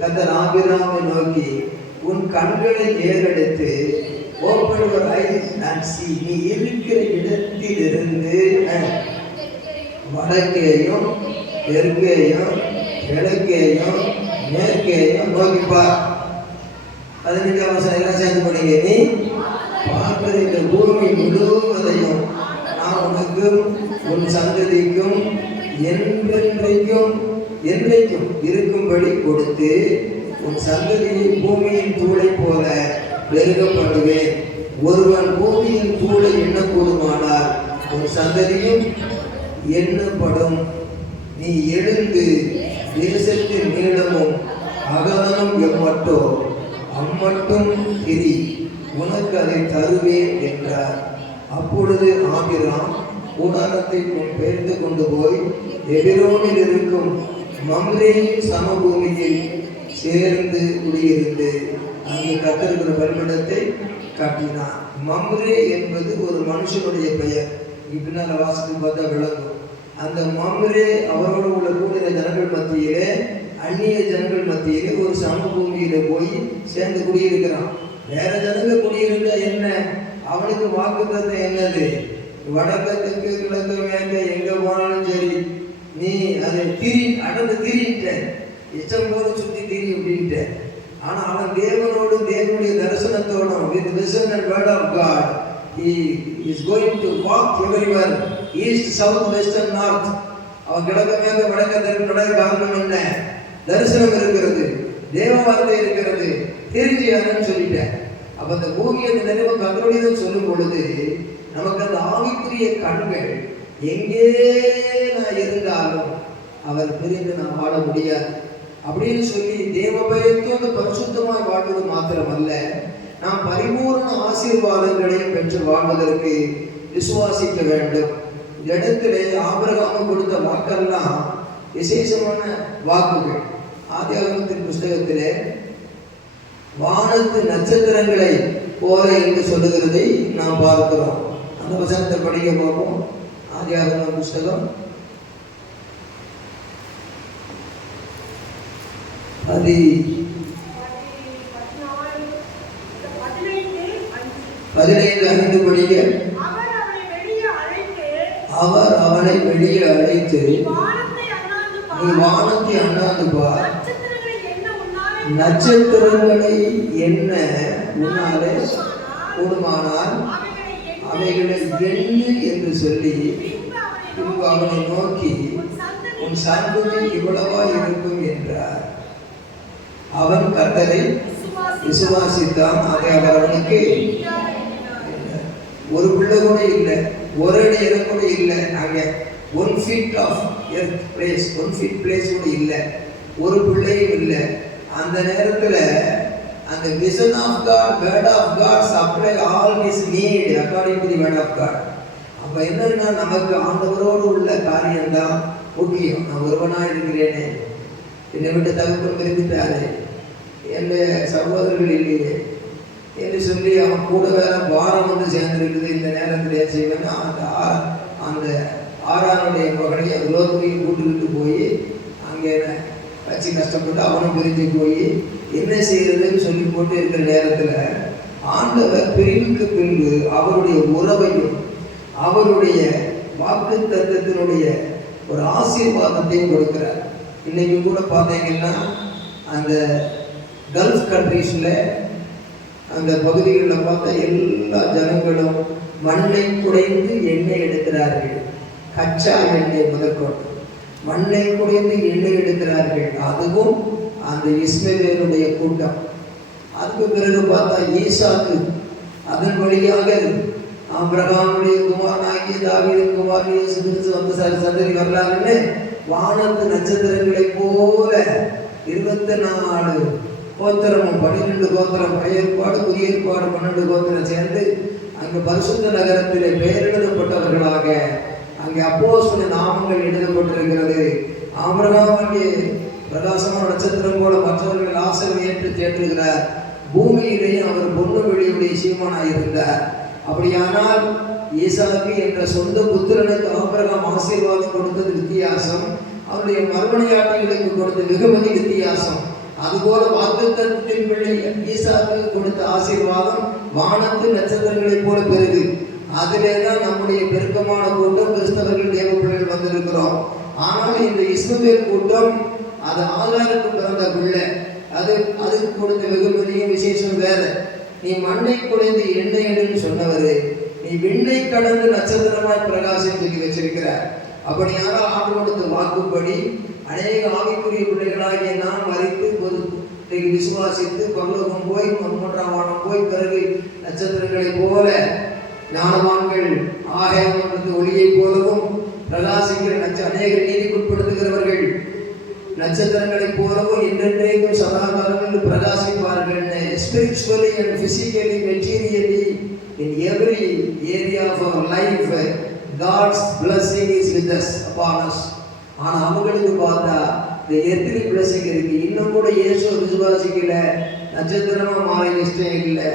கர்த்தர் ஆபிரகாமை நோக்கி உன் கண்களை ஏறெடுத்து ஓப்பன் யுவர் ஐஸ் அண்ட் சீ, நீ இருக்கிற இடத்திலிருந்து வடக்கேயும் தெற்கேயும் கிழக்கேயும் மேற்கேயும் நோக்கிப்பார். 15 எல்லாம் சேர்ந்து படிங்க. நீ பார்க்கிற இந்த பூமி முழுவதையும் நான் உனக்கும் உன் சந்ததிக்கும் என்றென்றைக்கும் என்றைக்கும் இருக்கும்படி கொடுத்து உன் சந்ததியை பூமியின் தூளை போல பெருக பண்ணுவேன். ஒருவன் பூமியின் தூளை எண்ணக்கூடுமானால் உன் சந்ததியும் எண்ணப்படும். நீ எழுந்து தேசத்தின் நீளமும் அகலமும் எம்மட்டோ அம்மட்டும் திரி, உனக்கு அதை தருவேன் என்றார். அப்பொழுது ஆபிராம் கூடாரத்தை பெயர்ந்து கொண்டு போய் எபிரோனில் இருக்கும் மம்ரேயின் சமபூமியில் சேர்ந்து குடியிருந்து அங்கே கத்திருக்கிற பலிபீடத்தை கட்டினான். மம்ரே என்பது ஒரு மனுஷனுடைய பெயர். இப்படினால வாசித்து பார்த்தா விளங்கும். அந்த மம்ரே அவரோடு உள்ள கூடிய ஜனங்கள் மத்தியிலே, அந்நிய ஜனங்கள் மத்தியிலே ஒரு சமபூமியில போய் சேர்ந்து குடியிருக்கிறான். வேற ஜனங்கள் குடியிருந்தா என்ன, அவனுக்கு வாக்குத்தத்தை என்னது? வடக்கத்துக்கு கிழக்கு மேற்க எங்க போனாலும் சரி, நீ அதை அடர்ந்து திரிட்ட, இஷ்டம் போல சுத்தி திரி அப்படின்ட்ட. ஆனா அவன் தேவனோடு தேவனுடைய தரிசனத்தோடும் with vision and word of God he is going to walk everywhere, east, south, west and north. அவன் கிழக்கு மேற்க வடக்க தெற்கு காரணம் என்ன? தரிசனம் இருக்கிறது, தேவ வார்த்தை இருக்கிறது, தெரிஞ்சியான்னு சொல்லிட்டேன். அப்ப அந்த பூமியை நினைவு கத்தருடைய சொல்லும் பொழுது நமக்கு அந்த ஆவிக்குரிய கண்கள் எங்கே நான் இருந்தாலும் அவர் பிரிந்து நான் வாழ முடியாது அப்படின்னு சொல்லி தேவ பயத்தோடு பரிசுத்தமாய் வாழ்வது மாத்திரமல்ல, நாம் பரிபூர்ண ஆசீர்வாதங்களையும் பெற்று வாழ்வதற்கு விசுவாசிக்க வேண்டும். இந்த இடத்துல ஆபிரகாம் கொடுத்த வாக்கெல்லாம் விசேஷமான வாக்குகள். ஆதியாகமத்தின் புஸ்தகத்திலே வானத்து நட்சத்திரங்களை போல என்று சொல்லுகிறதை நாம் பார்க்கிறோம். அந்த வசனத்தை படிக்க பார்ப்போம். ஆதியாகம புஸ்தகம் 15:5 படிக்க. அவர் அவனை வெளியே அழைத்து நீ வானத்தை அண்ணாந்து பார், நட்சத்திரங்களை என்ன உன்னாலே கூடுமானால் அவைகளை எண்ணு என்று சொல்லி பின்பு அவனை நோக்கி உன் சந்ததி இவ்வளவா இருக்கும் என்றார். அவன் கர்த்தரை விசுவாசித்தான். அதை அவர் அவனுக்கு ஒரு பிள்ளை கூட இல்லை, ஒரு அடி இடம் கூட இல்லை. அங்க 1 feet of earth place, 1 feet place கூட இல்லை, ஒரு பிள்ளையும் இல்லை. அந்த நேரத்துல அந்த vision of God, word of God supply all his need according to the word of God. அப்ப என்னன்னா நமக்கு ஆண்டவரோடு உள்ள காரியம்தான் முக்கியம். நான் ஒருவனா இருக்கிறேனே, என்னை விட்டு தகப்பன் பிரிந்துட்டாரு, என்ன சகோதரர்கள் இல்லையே என்று சொல்லி அவன் கூட வேற பாரம் வந்து சேர்ந்திருக்குது. இந்த நேரத்தில் செய்வேன் அந்த ஆறானுடைய மகனையை விரோதியை கூட்டுக்கிட்டு போய் அங்கே வச்சு கஷ்டப்பட்டு அவனும் பிரிஞ்சு போய் என்ன செய்யறதுன்னு சொல்லி போட்டு இருக்கிற நேரத்தில் ஆண்டவர் பிரிவுக்கு பின்பு அவருடைய உறவையும் அவருடைய வாக்கு தத்துவத்தினுடைய ஒரு ஆசீர்வாதத்தையும் கொடுக்கிறார். இன்னைக்கு கூட பார்த்தீங்கன்னா அந்த கல்ஃப் கண்ட்ரீஸில் அந்த பகுதிகளில் பார்த்தா எல்லா ஜனங்களும் மண்ணை குடைந்து எண்ணெய் எடுக்கிறார்கள். கச்சா எண்ணெய் முதற்கொண்டு மண்ணை குடைந்து எண்ணெய் எடுக்கிறார்கள். அதுவும் அந்த இஸ்மவேலுடைய கூட்டம். அதுக்கு பிறகு பார்த்தா ஈசாக்கு, அதன் வழியாக ஆபிரகாமுடைய குமாரனாகிய தாவீதின் குமாரன் இயேசு கிறிஸ்து வந்து சந்ததி வரலாறுன்னு வானத்து நட்சத்திரங்களை போல 24 கோத்திரமும் 12 கோத்திரம், பழைய ஏற்பாடு புதிய ஏற்பாடு 12 கோத்திரம் சேர்ந்து அங்கு பரிசுத்த நகரத்திலே பெயர் எழுதப்பட்டவர்களாக அங்கே அப்போஸ்தல நாமங்கள் எழுதப்பட்டிருக்கிறது. ஆபிரகாமுடைய பிரகாசமான நட்சத்திரம் போல மற்றவர்கள் ஆசையை ஏற்று தேற்றுகிறார். பூமியிலேயே அவர் பொண்ணு வெளியுடைய சீமானாய் இருந்தார். அப்படியானால் ஈசாக்கு என்ற சொந்த புத்திரனுக்கு ஆபிரகாம் ஆசீர்வாதம் கொடுத்தது வித்தியாசம், அவருடைய மறுமனையாட்டிகளுக்கு கொடுத்த வெகுமதி வித்தியாசம். அதுபோல வாக்குத்தத்தத்தின் பிள்ளை ஈசாக்கு கொடுத்த ஆசீர்வாதம் வானத்து நட்சத்திரங்களை போல பெருகு. அதிலே தான் நம்முடைய பெருக்கமான கூட்டம் கிறிஸ்தவர்கள் தேவ பிள்ளைகள் வந்திருக்கிறோம். ஆனால் இந்த இஸ்மவேல் கூட்டம் அது ஆகாருக்கு பிறந்த பிள்ளை, அதுக்கு கொடுத்த வெகுமதியும் விசேஷம் வேற. நீ மண்ணை குடைந்து எண்ணெய் எடுன்னு சொன்னவரு, நீ நீ விண்ணை கடந்து நட்சத்திரமாய் பிரகாசம் சொல்லி வச்சிருக்கிறார். அப்படியான ஆண்டவருக்கு வாக்குப்படி அநேக ஆவிக்குரிய பிள்ளைகளாகிய நாம் மறித்து விசுவாசித்து பரலோகம் போய் மூன்றாம் வானம் போய் பிறகு நட்சத்திரங்களை போல ஞானவான்கள் ஆகாயத்து ஒளியை போலவும் பிரகாசிக்கிற அநேக நீதிக்குட்படுத்துகிறவர்கள் நட்சத்திரங்களை போலவும் என்றென்றைக்கும் சதாகாலங்களில் பிரகாசிப்பார்கள். Spiritually and physically materially in every area of our life God's blessing is with us upon us. ஆனா அவங்களுக்கு பார்த்தா இந்த எர்த்லி blessing இருக்கு. இன்னும் கூட இயேசு விசுவாசிக்கல, நட்சத்திரமா மாற இஷ்டம் இல்லை.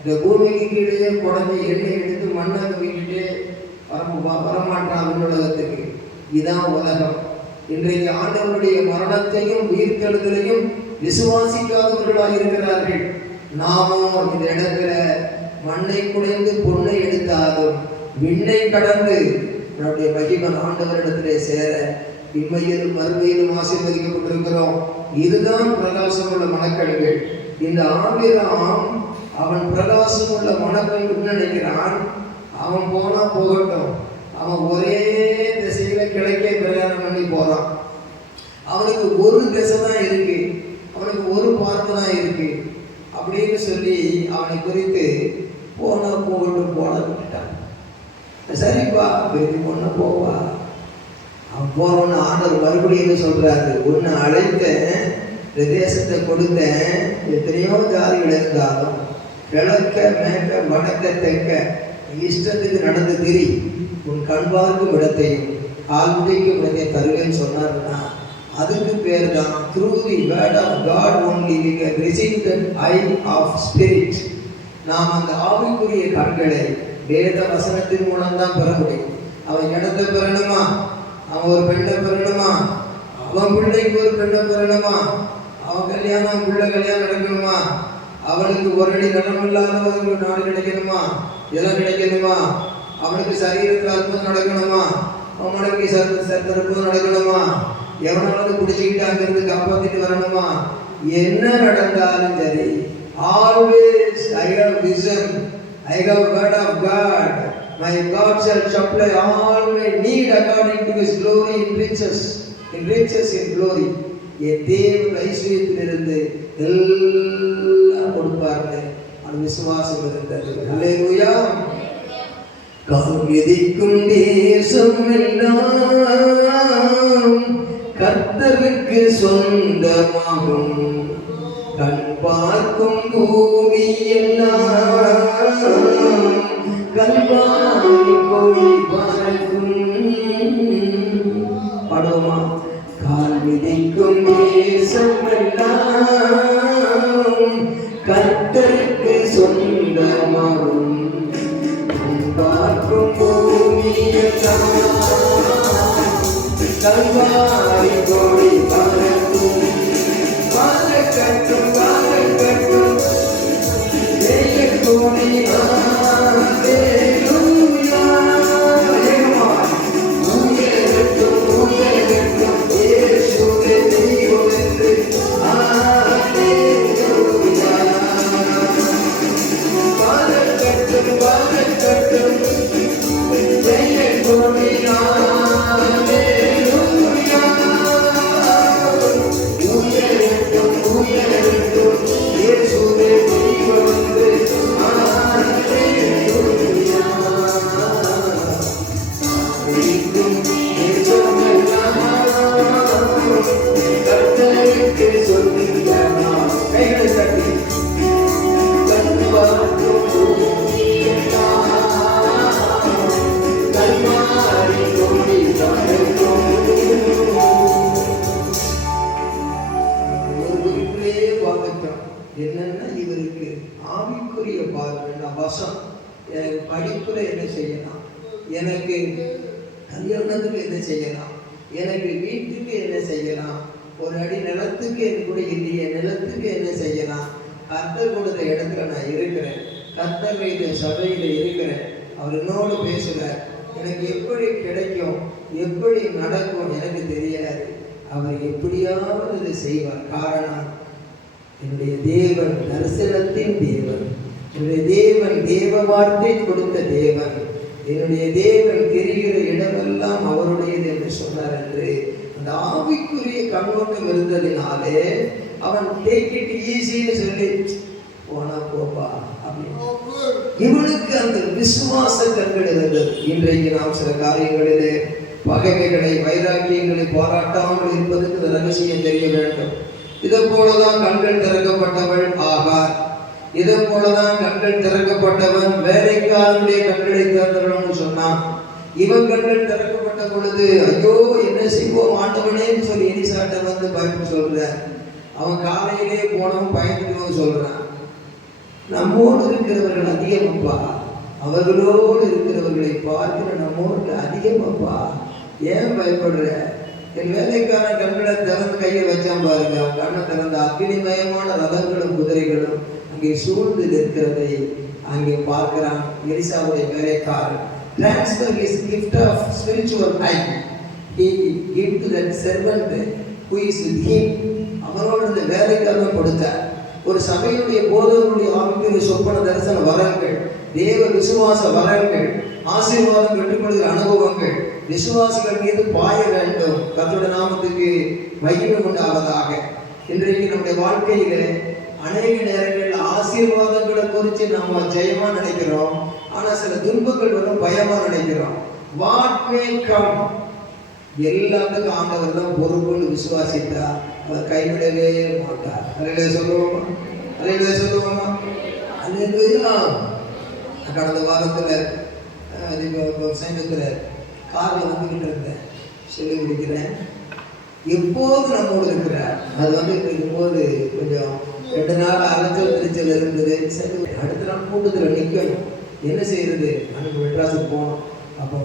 இந்த பூமிக்கு கீழே குழந்தை எண்ணெய் எடுத்து மண்ணாக விட்டுட்டு வரமாட்டான் உலகத்துக்கு. இதான் உலகம். இன்றைக்கு ஆண்டவருடைய மரணத்தையும் உயிர்த்தெழுதலையும் விசுவாசிக்காதவர்களாக இருக்கிறார்கள். நாமும் இந்த இடத்துல மண்ணை குடைந்து பொண்ணை எடுத்தாலும் விண்ணை கடந்து நம்முடைய மகிமன் ஆண்டவரிடத்திலே சேர இம்மையிலும் மறுமையிலும் ஆசீர்வதிக்கப்பட்டிருக்கிறோம். இதுதான் பிரகாசம் உள்ள மனக்கண்கள். இந்த ஆபிரகாம் அவன் பிரகாசம் உள்ள மனக்கண்கள் நினைக்கிறான். அவன் போனா போகட்டும், அவன் ஒரே திசையில கிழக்கே பிரயாணம் பண்ணி போறான். அவனுக்கு ஒரு திசை தான் இருக்கு, அவனுக்கு ஒரு பார்வை தான் இருக்கு அப்படின்னு சொல்லி அவனை குறித்து போனா போகட்டும் போன விட்டுட்டான். சரிப்பா பெரிய பொண்ண போவா. அவன் போனோன்னு ஆண்டவர் மறுபடியும் சொல்றாரு, உன்னை அழைத்தேன், இந்த தேசத்தை கொடுத்தேன், எத்தனையோ ஜாதிகள் இருந்தாலும் கிழக்க மேற்க வடக்க தெற்க இஷ்டத்துக்கு நடந்து திரி, உன் கண்பார்க்கும் இடத்தையும் கால்முடிக்கும் இடத்தையும் தருவேன்னு சொன்னாருன்னா அதுக்கு பேர் தான் through the word of God only we can receive the eye of spirit. நாம் அந்த ஆவிக்குரிய கண்களை வேத வசனத்தின் மூலம் தான் பெற முடியும். அவன் இடத்தை பெறணுமா, அவன் ஒரு பெண்ணை பெறணுமா, அவன் பிள்ளைக்கு ஒரு பெண்ணை பெறணுமா, அவன் கல்யாணம் பிள்ளை கல்யாணம் நடக்கணுமா, அவனுக்கு ஒரு அடி நலம் இல்லாத நாடு கிடைக்கணுமா, இதெல்லாம் கிடைக்கணுமா, அவனுக்கு சரீரத்தில் அற்புதம் நடக்கணுமா, அவனுக்கு அற்புதம் நடக்கணுமா, எவனாவது பிடிச்சிக்கிட்டு அங்கிருந்து காப்பாற்றிட்டு வரணுமா, என்ன நடந்தாலும் சரி, always I have vision, I have word of God, my God shall supply all my need according to his glory in riches in glory. என் தேவன் ஐஸ்வர்யத்திலிருந்து எல்லாம் கொடுப்பார்கள். அந்த விசுவாசம் இருந்தது. அல்லேலூயா. கால் மிதிக்கும் தேசம் எல்லாம் கர்த்தருக்கு சொந்தமாகும், கண் பார்க்கும் பூமி எல்லாம் கல்வாரி கொடி பறக்கும். பாடுவோமா? கால் மிதிக்கும் தேசம் எல்லாம் கர்த்தருக்கு சொந்தமாகும், கண் பார்க்கும் பூமி எல்லாம் கல்வாரி கொடி பறக்கும். வாழக்கட்டும் வாழக்கட்டும் ஜெயக்கொடி அல்லேலூயா. உயரட்டும் உயரட்டும் இயேசுவே நீவென்று அல்லேலூயா. வாழக்கட்டும் வாழக்கட்டும் ஜெயக்கொடி என்னன்னா இவருக்கு ஆவிக்குரிய பார்வை வசம். எனக்கு படிப்புல என்ன செய்யலாம், எனக்கு கல்யாணத்துக்கு என்ன செய்யலாம், எனக்கு வீட்டுக்கு என்ன செய்யலாம், ஒரு அடி நிலத்துக்கு எனக்கு கூட இல்லையே, நிலத்துக்கு என்ன செய்யலாம், கர்த்தர் கொடுத்த இடத்துல நான் இருக்கிறேன், கர்த்தர் வைத்த சபையில இருக்கிறேன், அவர் என்னோடு பேசுகிறார், எனக்கு எப்படி கிடைக்கும், எப்படி நடக்கும் எனக்கு தெரியாது, அவர் எப்படியாவது இதை செய்வார். காரணம் என்னுடைய தேவன் தரிசனத்தின் தேவன், என்னுடைய தேவன் தேவ வார்த்தை கொடுத்த தேவன், என்னுடைய தேவன் தெரிகிற இடமெல்லாம் அவருடையது என்று சொன்னார் என்று அந்த ஆவிக்குரிய கண்ணோட்டம் இருந்ததினாலே அவன் டேக் இட் ஈஸின்னு சொல்லி போனா போப்பா அப்படின்னு இவனுக்கு அந்த விசுவாச கண்கள் இருந்தது. இன்றைக்கு நாம் சில காரியங்களிலே பகைமைகளை வைராக்கியங்களை பாராட்டாமல் இருப்பதற்கு ரகசியம் தெரிய வேண்டும். இதை போலதான் கண்கள் திறக்கப்பட்டவள் ஆகார். இதை போலதான் கண்கள் திறக்கப்பட்டவன் வேலைக்காரனுடைய கண்களை திறந்தவன் சொன்னான். இவன் கண்கள் திறக்கப்பட்ட பொழுது ஐயோ என்ன செய்வோம் ஆண்டவனேன்னு சொல்லி எலிசாட்ட வந்து பயந்து சொல்ற. அவன் காலையிலே போனவன் பயந்துட்டு சொல்றான், நம்மோடு இருக்கிறவர்கள் அதிகமப்பா, அவர்களோடு இருக்கிறவர்களை பார்க்கிற நம்மோடு அதிகமப்பா, ஏன் பயப்படுற? என் வேலைக்கான கண்களை திறந்து கையை வச்சான் பாருங்க. அவன் கண்ணை திறந்த அக்னிமயமான ரதங்களும் குதிரைகளும் அங்கே சூழ்ந்து நிற்கிறதை அங்கே பார்க்கிறான். எலிசாவுடைய வேலைக்காரன் transfer his gift of spiritual eye he give to that servant who is with him. அவனோட இந்த வேலைக்காரன் கொடுத்தார். ஒரு சபையுடைய போதகருடைய ஆவிக்குரிய சொப்பன தரிசன வரங்கள், தேவ விசுவாச வரங்கள், ஆசீர்வாதம் பெற்றுக்கொள்கிற அனுபவங்கள் விசுவாசிகள் மீது பாய வேண்டும். கர்த்தருடைய நாமத்துக்கு மகிமை உண்டாவதாக. இன்றைக்கு நம்முடைய வாழ்க்கையில அநேக நேரங்களில் ஆசீர்வாதங்களை குறித்து நம்ம ஜெயமா நினைக்கிறோம், ஆனா சில துன்பங்கள் வரும் பயமா நினைக்கிறோம். வாட் மே கம், எல்லாத்துக்கும் ஆண்டவர் தான் பொறுப்புன்னு விசுவாசித்தா அவர் கைவிடவே மாட்டார். அலையில சொல்லுவோமா, அலையில சொல்லுவோமா, அல்லேலூயா. கடந்த வாரத்துல சமயத்துல கார்ல வந்துகிட்டு இருந்தேன், சொல்லி முடிக்கிறேன். எப்போது நம்மோடு இருக்கிறார். அது வந்து இருக்கும்போது கொஞ்சம் 2 நாள் அலைச்சல் திருச்சல் இருந்தது. சரி, அடுத்த நாள் கூட்டத்தில் நிற்கணும், என்ன செய்யறது? அன்னைக்கு மெட்ராஸுக்கு போனோம். அப்போ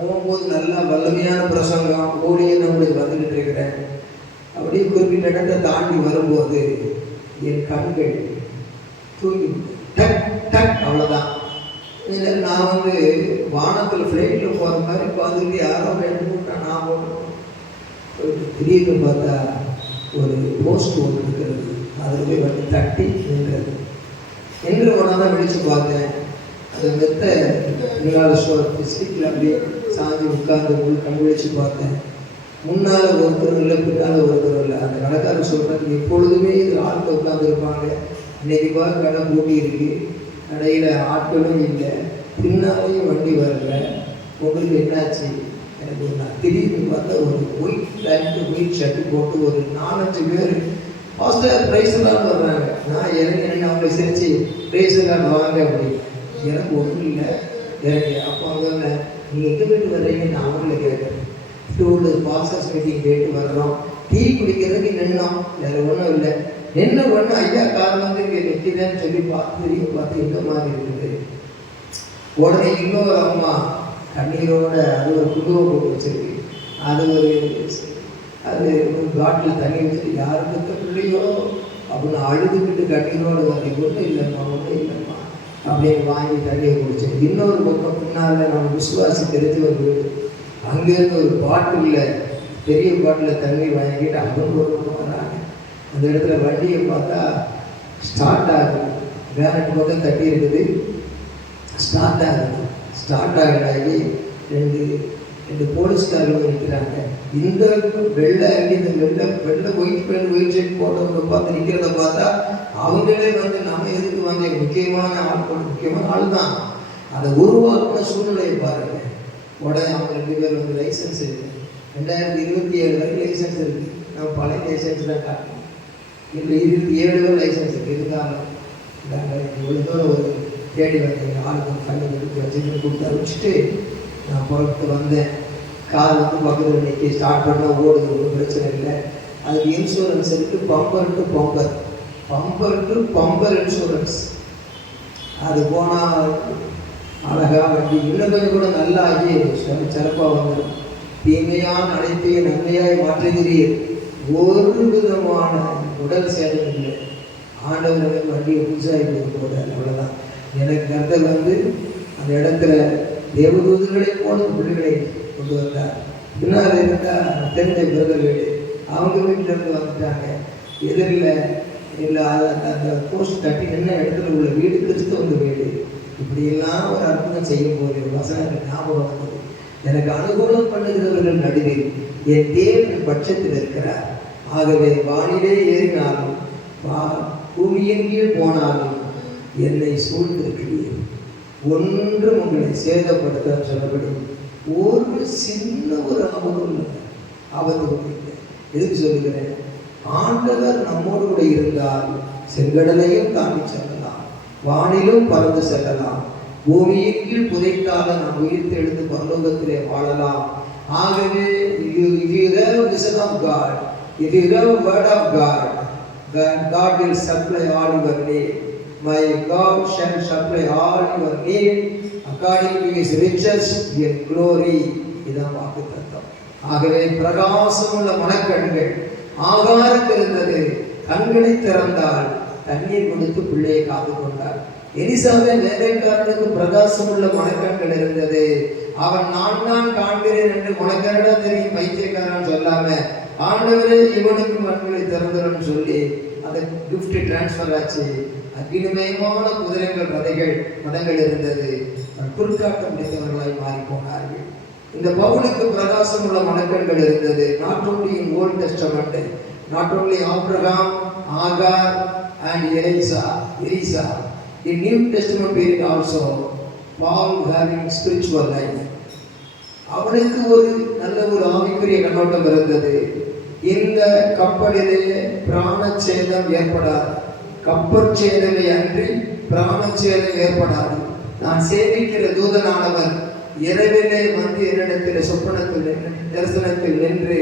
போகும்போது நல்லா வல்லமையான பிரசங்கம் ஓடியே நம்மளுக்கு வந்துக்கிட்டு இருக்கிறேன். அப்படியே குறிப்பிட்ட இடத்தை தாண்டி வரும்போது என் கண்கள் தூங்கி டக் டக், அவ்வளோதான். நான் வந்து வானத்தில் ஃப்ளைட்டில் போகிற மாதிரி பார்த்துக்கிட்டு யாரோ எடுத்துக்கிட்டா நான் போகணும். திடீர்னு பார்த்தா ஒரு போஸ்ட் ஒன்று இருக்கிறது, அதில் போய் வந்து தட்டி நின்றது. நின்று உடனே தான் விழிச்சு பார்த்தேன். அது மெத்த முன்னால் ஸ்டிக்கில் அப்படியே சாஞ்சி உட்கார்ந்து கண் விழிச்சு பார்த்தேன். முன்னால் ஒருத்தரும் இல்லை, பின்னால் ஒருத்தரும் இல்லை. அந்த கடைக்காரர் சொல்கிறாங்க, எப்பொழுதுமே இது ஆட்கள் உட்கார்ந்து இருப்பாங்க, இன்னைக்கு பார்த்து கடை பூட்டி இருக்கு, கடையில் ஆட்களும் இல்லை, பின்னாலேயும் வண்டி வரல, உங்களுக்கு என்னாச்சு? எனக்கு நான் திடீர்னு பார்த்தா ஒரு ஒயிட் பேண்ட் ஒயிட் ஷர்ட்டு போட்டு ஒரு 4-5 பேர் பாஸ்டர் ப்ரைஸ் எல்லாம் வர்றாங்க. நான் இறங்கி அவங்களை சிரிச்சு ப்ரைஸ் எல்லாம் வாங்க அப்படின்னு. எனக்கு ஒன்றும் இல்லை இறங்கி. அப்போ அவங்க நீங்கள் எங்கே போய்ட்டு வர்றீங்க? நான் அவங்கள கேட்குறேன். டூரு பாஸ்டர்ஸ் மீட்டிங் போய்ட்டு வர்றோம், டீ குடிக்கிறதுக்கு நின்னோம், வேறு ஒன்றும் இல்லை. என்ன ஒன்று ஐயா கார் வந்து இங்கே நிற்கிறேன்னு சொல்லி பார்த்து இந்த மாதிரி இருக்குது. உடனே இன்னொரு அம்மா கண்ணீரோட அது ஒரு குடும்பம் போட்டு வச்சிருக்கு, அது ஒரு பாட்டில் தண்ணி வச்சுட்டு யாருக்கு பிள்ளையோ அப்படின்னு அழுதுகிட்டு கண்ணீரோடு வந்து ஒன்றும் இல்லைம்மா ஒன்றும் இல்லைம்மா அப்படின்னு வாங்கி தண்ணியை குடிச்சு. இன்னொரு பக்கம் பின்னால் நம்ம விசுவாசி தெரிஞ்சு வந்து அங்கேருந்து ஒரு பாட்டில் பெரிய பாட்டில் தண்ணி வாங்கிட்டு அவங்க ஒரு பக்கம் வராங்க. அந்த இடத்துல வண்டியை பார்த்தா ஸ்டார்ட் ஆகுது, வேனட்டு பக்கம் தட்டி இருக்குது, ஸ்டார்ட் ஆகுது. ஸ்டார்ட் ஆகி ரெண்டு போலீஸ்காரர்கள் நிற்கிறாங்க. இந்த வெள்ளை இந்த வெள்ளை ஒயிட் பேண்ட் ஒயிட் ஷர்ட் போட்டவங்க பார்த்து நிற்கிறத பார்த்தா அவங்களே வந்து நம்ம எதுக்கு வந்து முக்கியமான ஆள் தான். அதை உருவாக்குன சூழ்நிலையை பாருங்க. உடனே அவங்க 2 பேர் வந்து லைசன்ஸ் இருக்குது, 2027 வரைக்கும் லைசன்ஸ் இருக்குது. நம்ம பழைய லைசன்ஸ் தான் காட்டணும். இப்போ 27 லைசன்ஸ் இருக்குது. இருந்தாலும் நாங்கள் இவ்வளோ தூரம் ஒரு தேடி வந்தீங்க, ஆளுக்கு பண்ணி கொடுத்து வச்சுட்டு கொடுத்து அனுப்பிச்சிட்டு நான் புறப்பட்டு வந்தேன். கார் வந்து பக்கத்தில் நிற்கி ஸ்டார்ட் பண்ணால் ஓடுது, ஒன்றும் பிரச்சனை இல்லை. அதுக்கு இன்சூரன்ஸ் இருக்குது, பம்பர் டு பம்பர் இன்சூரன்ஸ். அது போனால் அழகாக வண்டி இன்னும் கொஞ்சம் கூட நல்லா ஆகி சிறப்பாக வந்துடும். தீமையான அனைத்தையும் நன்மையாய் மாற்றுகிறீர், ஒரு விதமான உடல் சேதம் இல்லை. ஆண்டவர் வண்டியை புதுசாகி போகிறார், அவ்வளோதான். எனக்கு கர்த்தர் வந்து அந்த இடத்துல தேவதூதர்களை போல பிள்ளைகளை கொண்டு வந்தார். பின்னால் இருந்தால் தெரிஞ்ச பிரதர் வீடு, அவங்க வீட்டிலேருந்து வந்துட்டாங்க. எதிரில் இல்லை அந்த போஸ்ட் கட்டி என்ன இடத்துல உள்ள வீடு கிறிஸ்தவங்க வீடு, இப்படியெல்லாம் ஒரு அற்புதம் செய்யும் போது வசனங்கள் ஞாபகம் வந்தது. எனக்கு அனுகூலம் பண்ணுகிறவர்கள் நடுவில் என் தேவன் பட்சத்தில் இருக்கிறார். ஆகவே வானிலே ஏறினாலும் பூமியின் கீழ் போனாலும் என்னை சூழ்ந்திருக்கிறீர், ஒன்றும் உங்களை சேதப்படுத்த சொல்லப்படி ஒரு சின்ன ஒரு அவதூறு இல்லை. எதுக்கு சொல்லுகிறேன்? ஆண்டவர் நம்மோடு கூட இருந்தால் செங்கடலையும் தாண்டி செல்லலாம், வானிலும் பறந்து செல்லலாம், பூமியின் கீழ் புதைத்தாலும் நாம் உயிர்த்து எழுந்து பரலோகத்திலே வாழலாம். ஆகவே if you have vision of God, if you have word of God, then God will supply all your need. My God shall supply all your need according to his riches in glory. இதான் வாக்குத்தத்தம். ஆகவே பிரகாசமுள்ள மனக்கண்கள் ஆகாருக்கு இருந்தது. கண்களை திறந்தால் தண்ணீர் கொடுத்து பிள்ளையை காத்து கொண்டார். எலிசாபெத் வேலைக்காரனுக்கு பிரகாசமுள்ள மனக்கண்கள் இருந்தது. அவன் நான் காண்கிறேன் என்று உனக்கரடா தெரியும் பைத்தியக்காரன் சொல்லாம ஆண்டவரே இவனுக்கு கண்களை திறந்துடும் சொல்லி அந்த கிஃப்ட் டிரான்ஸ்ஃபர் ஆச்சு. அகிலமயமான குதிரைகள் மதங்கள் இருந்தது. குறுக்காட்ட முடிந்தவர்களாய் மாறி போனார்கள். இந்த பவுலுக்கு பிரகாசம் உள்ள மனக்கண்கள் இருந்தது. Not only in Old Testament, not only Abraham, Hagar and Elisa, in New Testament period also, Paul having spiritual life. அவனுக்கு ஒரு நல்ல ஒரு ஆவிக்குரிய கண்ணோட்டம் இருந்தது. இந்த கப்பலிலே பிராணச்சேதம் ஏற்படாது, கப்பற்சேதமே அன்றி பிராணச்சேதம் ஏற்படாது. நான் சேவிக்கிற தூதனானவர் இரவிலே வந்து என்னிடத்தில் சொப்பனத்தில் தரிசனத்தில் நின்று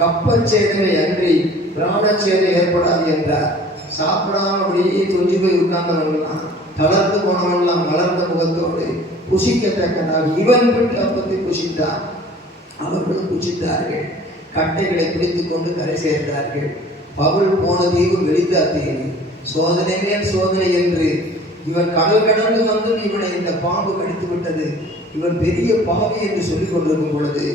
கப்பற்சேதமே அன்றி பிராணச்சேதம் ஏற்படாது என்றார். சாப்பிடாம அப்படியே கொஞ்சி போய் உட்கார்ந்தவங்களாம், தளர்ந்து போனவங்களாம் மலர்ந்த முகத்தோடு புசிக்கத்தக்கதாக இவன் விட்டு அப்பத்தை புசித்தான். அவர்களும் புசித்தார்கள். கட்டைகளை பிடித்துக் கொண்டு கரை சேர்ந்தார்கள். பவுல் போன தீவு வெளித்தா தீவு, சோதனை மேல் சோதனை என்று இவன் கடல் கடந்து வந்து இவனை இந்த பாம்பு கடித்து விட்டது, இவன் பெரிய பாவி என்று சொல்லிக் கொண்டிருக்கும் பொழுது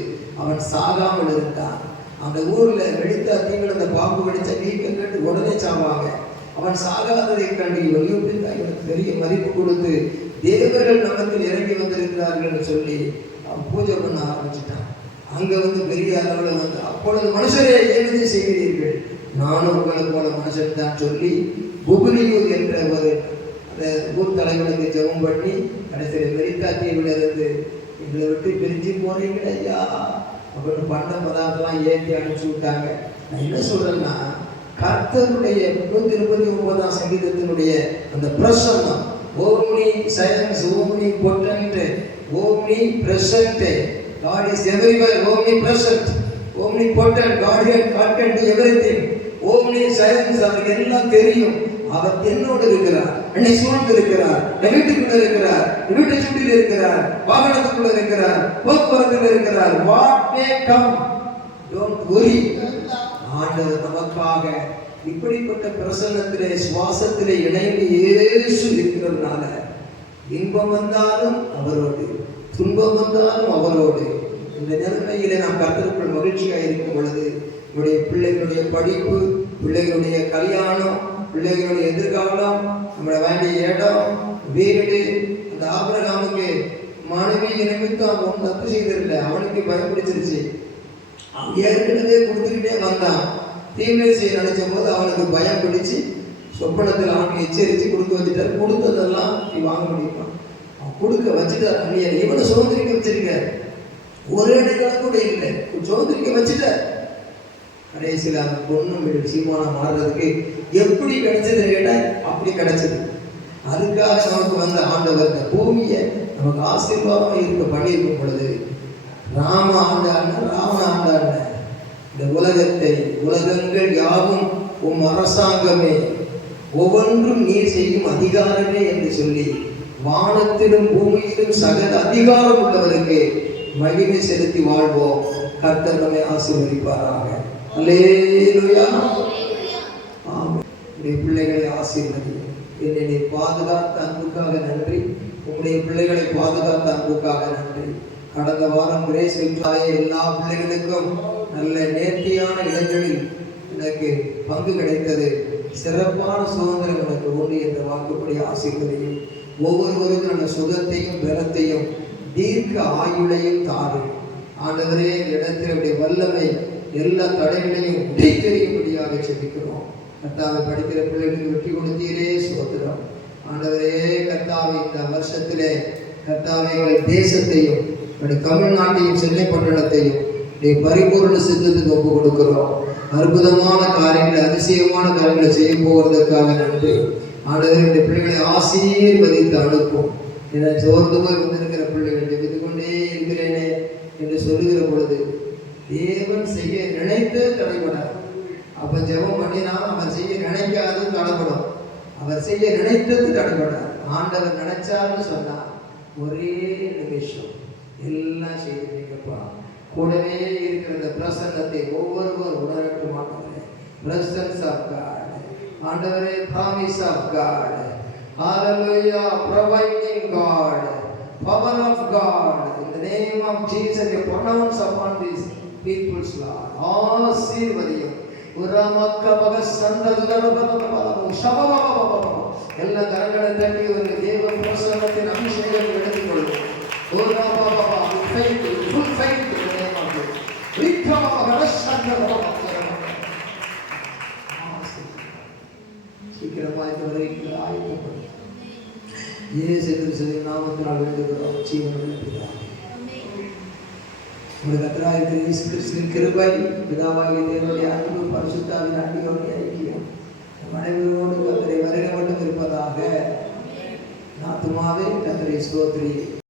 அவன் சாகாமல் இருந்தான். அந்த ஊர்ல வெளித்தா தீவில் அந்த பாம்பு கடிச்ச வீக்கம் கேட்டு உடனே சாவாங்க. அவன் சாகாததை கண்டு இவனுக்கு பெரிய மதிப்பு கொடுத்து தேவர்கள் நமக்கு இறங்கி வந்திருக்கிறார்கள் சொல்லி அவன் பூஜை பண்ண ஆரம்பிச்சுட்டான். அங்க வந்து பெரிய அளவில் வந்து அப்பொழுது மனுஷரே ஏனதை செய்கிறீர்கள், நானும் உங்களை போல மனுஷன் தான் சொல்லி புகுலியூர் என்ற ஒரு அந்த ஊர் தலைவனுக்கு ஜெபம் பண்ணி கடைசியில் வெளித்தா தீவில் இருந்து எங்களை விட்டு பிரிஞ்சு போறீங்களே ஐயா அப்படின்னு பண்ண பதார்த்தம்லாம் ஏற்றி அனுப்பிச்சு விட்டாங்க. நான் என்ன சொல்றேன்னா, கர்த்தருடைய 139ஆம் சங்கீதத்தினுடைய அந்த பிரசன்னம், omni science, omni potent, omni present, God is everywhere, omni present, omni potent, God can do everything. Omni science, அவருக்கு எல்லாம் தெரியும். அவர் என்னோடு இருக்கிறார், என்னை சூழ்ந்து இருக்கிறார், வீட்டுக்குள்ள இருக்கிறார், வீட்டை சுற்றில் இருக்கிறார், வாகனத்துக்குள்ள இருக்கிறார், போக்குவரத்தில் இருக்கிறார். What may come, don't worry. ஆண்டவர் நமக்காக இப்படிப்பட்ட பிரசன்னத்திலே சுவாசத்திலே இணைந்து இயேசு இருக்கிறதுனால இன்பம் வந்தாலும் அவரோடு, துன்பம் வந்தாலும் அவரோடு. இந்த நிலைமையிலே நாம் கர்த்தருக்குள் மகிழ்ச்சியாக இருக்கும் பொழுது நம்முடைய பிள்ளைகளுடைய படிப்பு, பிள்ளைகளுடைய கல்யாணம், பிள்ளைகளுடைய எதிர்காலம், நம்மளை வேண்டிய இடம், வீடு. அந்த ஆபிரகாமுக்கு மனைவி நிமித்தம் அவன் தப்பு செய்திருக்கல, அவனுக்கு பயம் பிடிச்சிருச்சு. அவன் ஏற்கனவே கொடுத்துக்கிட்டே வந்தான். தீமை செய்ய நினைச்ச போது அவனுக்கு பயம் பிடிச்சு சொப்பனத்தில் அவனுக்கு எச்சரித்து கொடுக்க வச்சுட்டார். கொடுத்ததெல்லாம் நீ வாங்க முடியுமா? அவன் கொடுக்க வச்சுட்டார். அந்நியர் இவனை சுதந்திரிக்க வச்சிருக்கார். ஒரு அடிக்காலம் கூட இல்லை, சுதந்திரிக்க வச்சுட்டார். கடைசியில் அந்த பொண்ணு சீமானம் மாறுறதுக்கு எப்படி கிடைச்சது கேட்டால் அப்படி கிடைச்சது. அதுக்காக நமக்கு வந்த ஆண்டவர் இந்த பூமியை நமக்கு ஆசீர்வாதமாக இருக்க பண்ணியிருக்கும் பொழுது ராம ஆண்டான ராவண ஆண்டான இந்த உலகத்தை, உலகங்கள் யாவும் உம் அரசாங்கமே, ஒவ்வொன்றும் நீர் செய்யும் அதிகாரமே என்று சொல்லி வானத்திலும் பூமியிலும் சகல அதிகாரம் உள்ளவருக்கு மகிமை செலுத்தி வாழ்வோம். கர்த்தர் நம்மை ஆசீர்வதிப்பாராக. அல்லேலூயா. ஆமென். உடைய பிள்ளைகளை ஆசீர்வதி. என்னை நீ பாதுகாத்த அன்புக்காக நன்றி. உங்களுடைய பிள்ளைகளை பாதுகாத்த அன்புக்காக நன்றி. கடந்த வாரம் கிரேஸ் விட்டாய எல்லா பிள்ளைகளுக்கும் நல்ல நேர்த்தியான இடங்களில் எனக்கு பங்கு கிடைத்தது. சிறப்பான சுதந்திரம் எனக்கு உண்டு என்ற வாக்குப்படி ஆசைகளையும் ஒவ்வொருவருக்கும் நல்ல சுகத்தையும் பலத்தையும் தீர்க்க ஆயுளையும் தாரும். ஆண்டவரே, இடத்தில் உடைய வல்லமை எல்லா தடைகளையும் உடைத்தெறியும்படியாக செபிக்கிறோம். கர்த்தாவை படிக்கிற பிள்ளைகளுக்கு வெற்றி கொடுத்தீரே, ஸ்தோத்திரம். ஆண்டவரே கர்த்தாவை, இந்த வருஷத்திலே கர்த்தாவை எங்கள் தேசத்தையும் தமிழ்நாட்டையும் சென்னை பட்டணத்தையும் பரிபூர்ண சித்தத்துக்கு ஒப்பு கொடுக்கிறோம். அற்புதமான காரியங்களை, அதிசயமான காரியங்களை செய்ய போவதற்காக நன்றி. ஆண்டவர் இந்த பிள்ளைகளை ஆசீர்வதித்து அனுப்பும். என சோர்ந்து போய் வந்திருக்கிற பிள்ளைகள் ஜெபித்து கொண்டே இருக்கிறேனே என்று சொல்லுகிற பொழுது தேவன் செய்ய நினைத்து தடைபடார். அப்ப ஜெபம் பண்ணினா அவர் செய்ய நினைக்காது தடைபடும். அவர் செய்ய நினைத்தது தடைபடார். ஆண்டவர் நினைச்சார்னு சொன்னார், ஒரே நிமிஷம் எல்லாம் செய்திருக்கப்பா. கூடவே இருக்கிற இந்த பிரசன்னத்தை ஒவ்வொருவர் உணரட்டும். ஆண்டவரே, பிரசன்ஸ் ஆஃப் காட். ஆண்டவரே, ப்ராமிஸ் ஆஃப் காட். ஹalleluya, providing God, power of God. In the name of Jesus, you pronounce upon these people's Lord. ஆசீர்வதியும். உரமக்க பகசந்ததுகலபலபலபல ஷபபபபப எல்லா கரங்களை தட்டி ஒரு தேவ பிரசன்னத்தின் அபிஷேகம் எடுத்துக்கொள்ளும். உரமபபப faith, full faith in the name of Jesus. Vikrama பகசந்ததுகலபல சீக்கிரமாய் வருகிற ஆயுதம் இயேசு கிறிஸ்துவின் நாமத்தினால் வேண்டுகிறோம். ஜீவனுள்ள பிதாவே, உம்முடைய கர்த்தராகிய இயேசு கிறிஸ்துவின் கிருபை, பிதாவாகிய தேவனுடைய அன்பு, பரிசுத்தாவின் அன்பியோடு ஐக்கியம் அனைவரோடு கர்த்தரை வருகை மட்டும் இருப்பதாக. ஆத்துமாவே கர்த்தரை ஸ்தோத்திரி.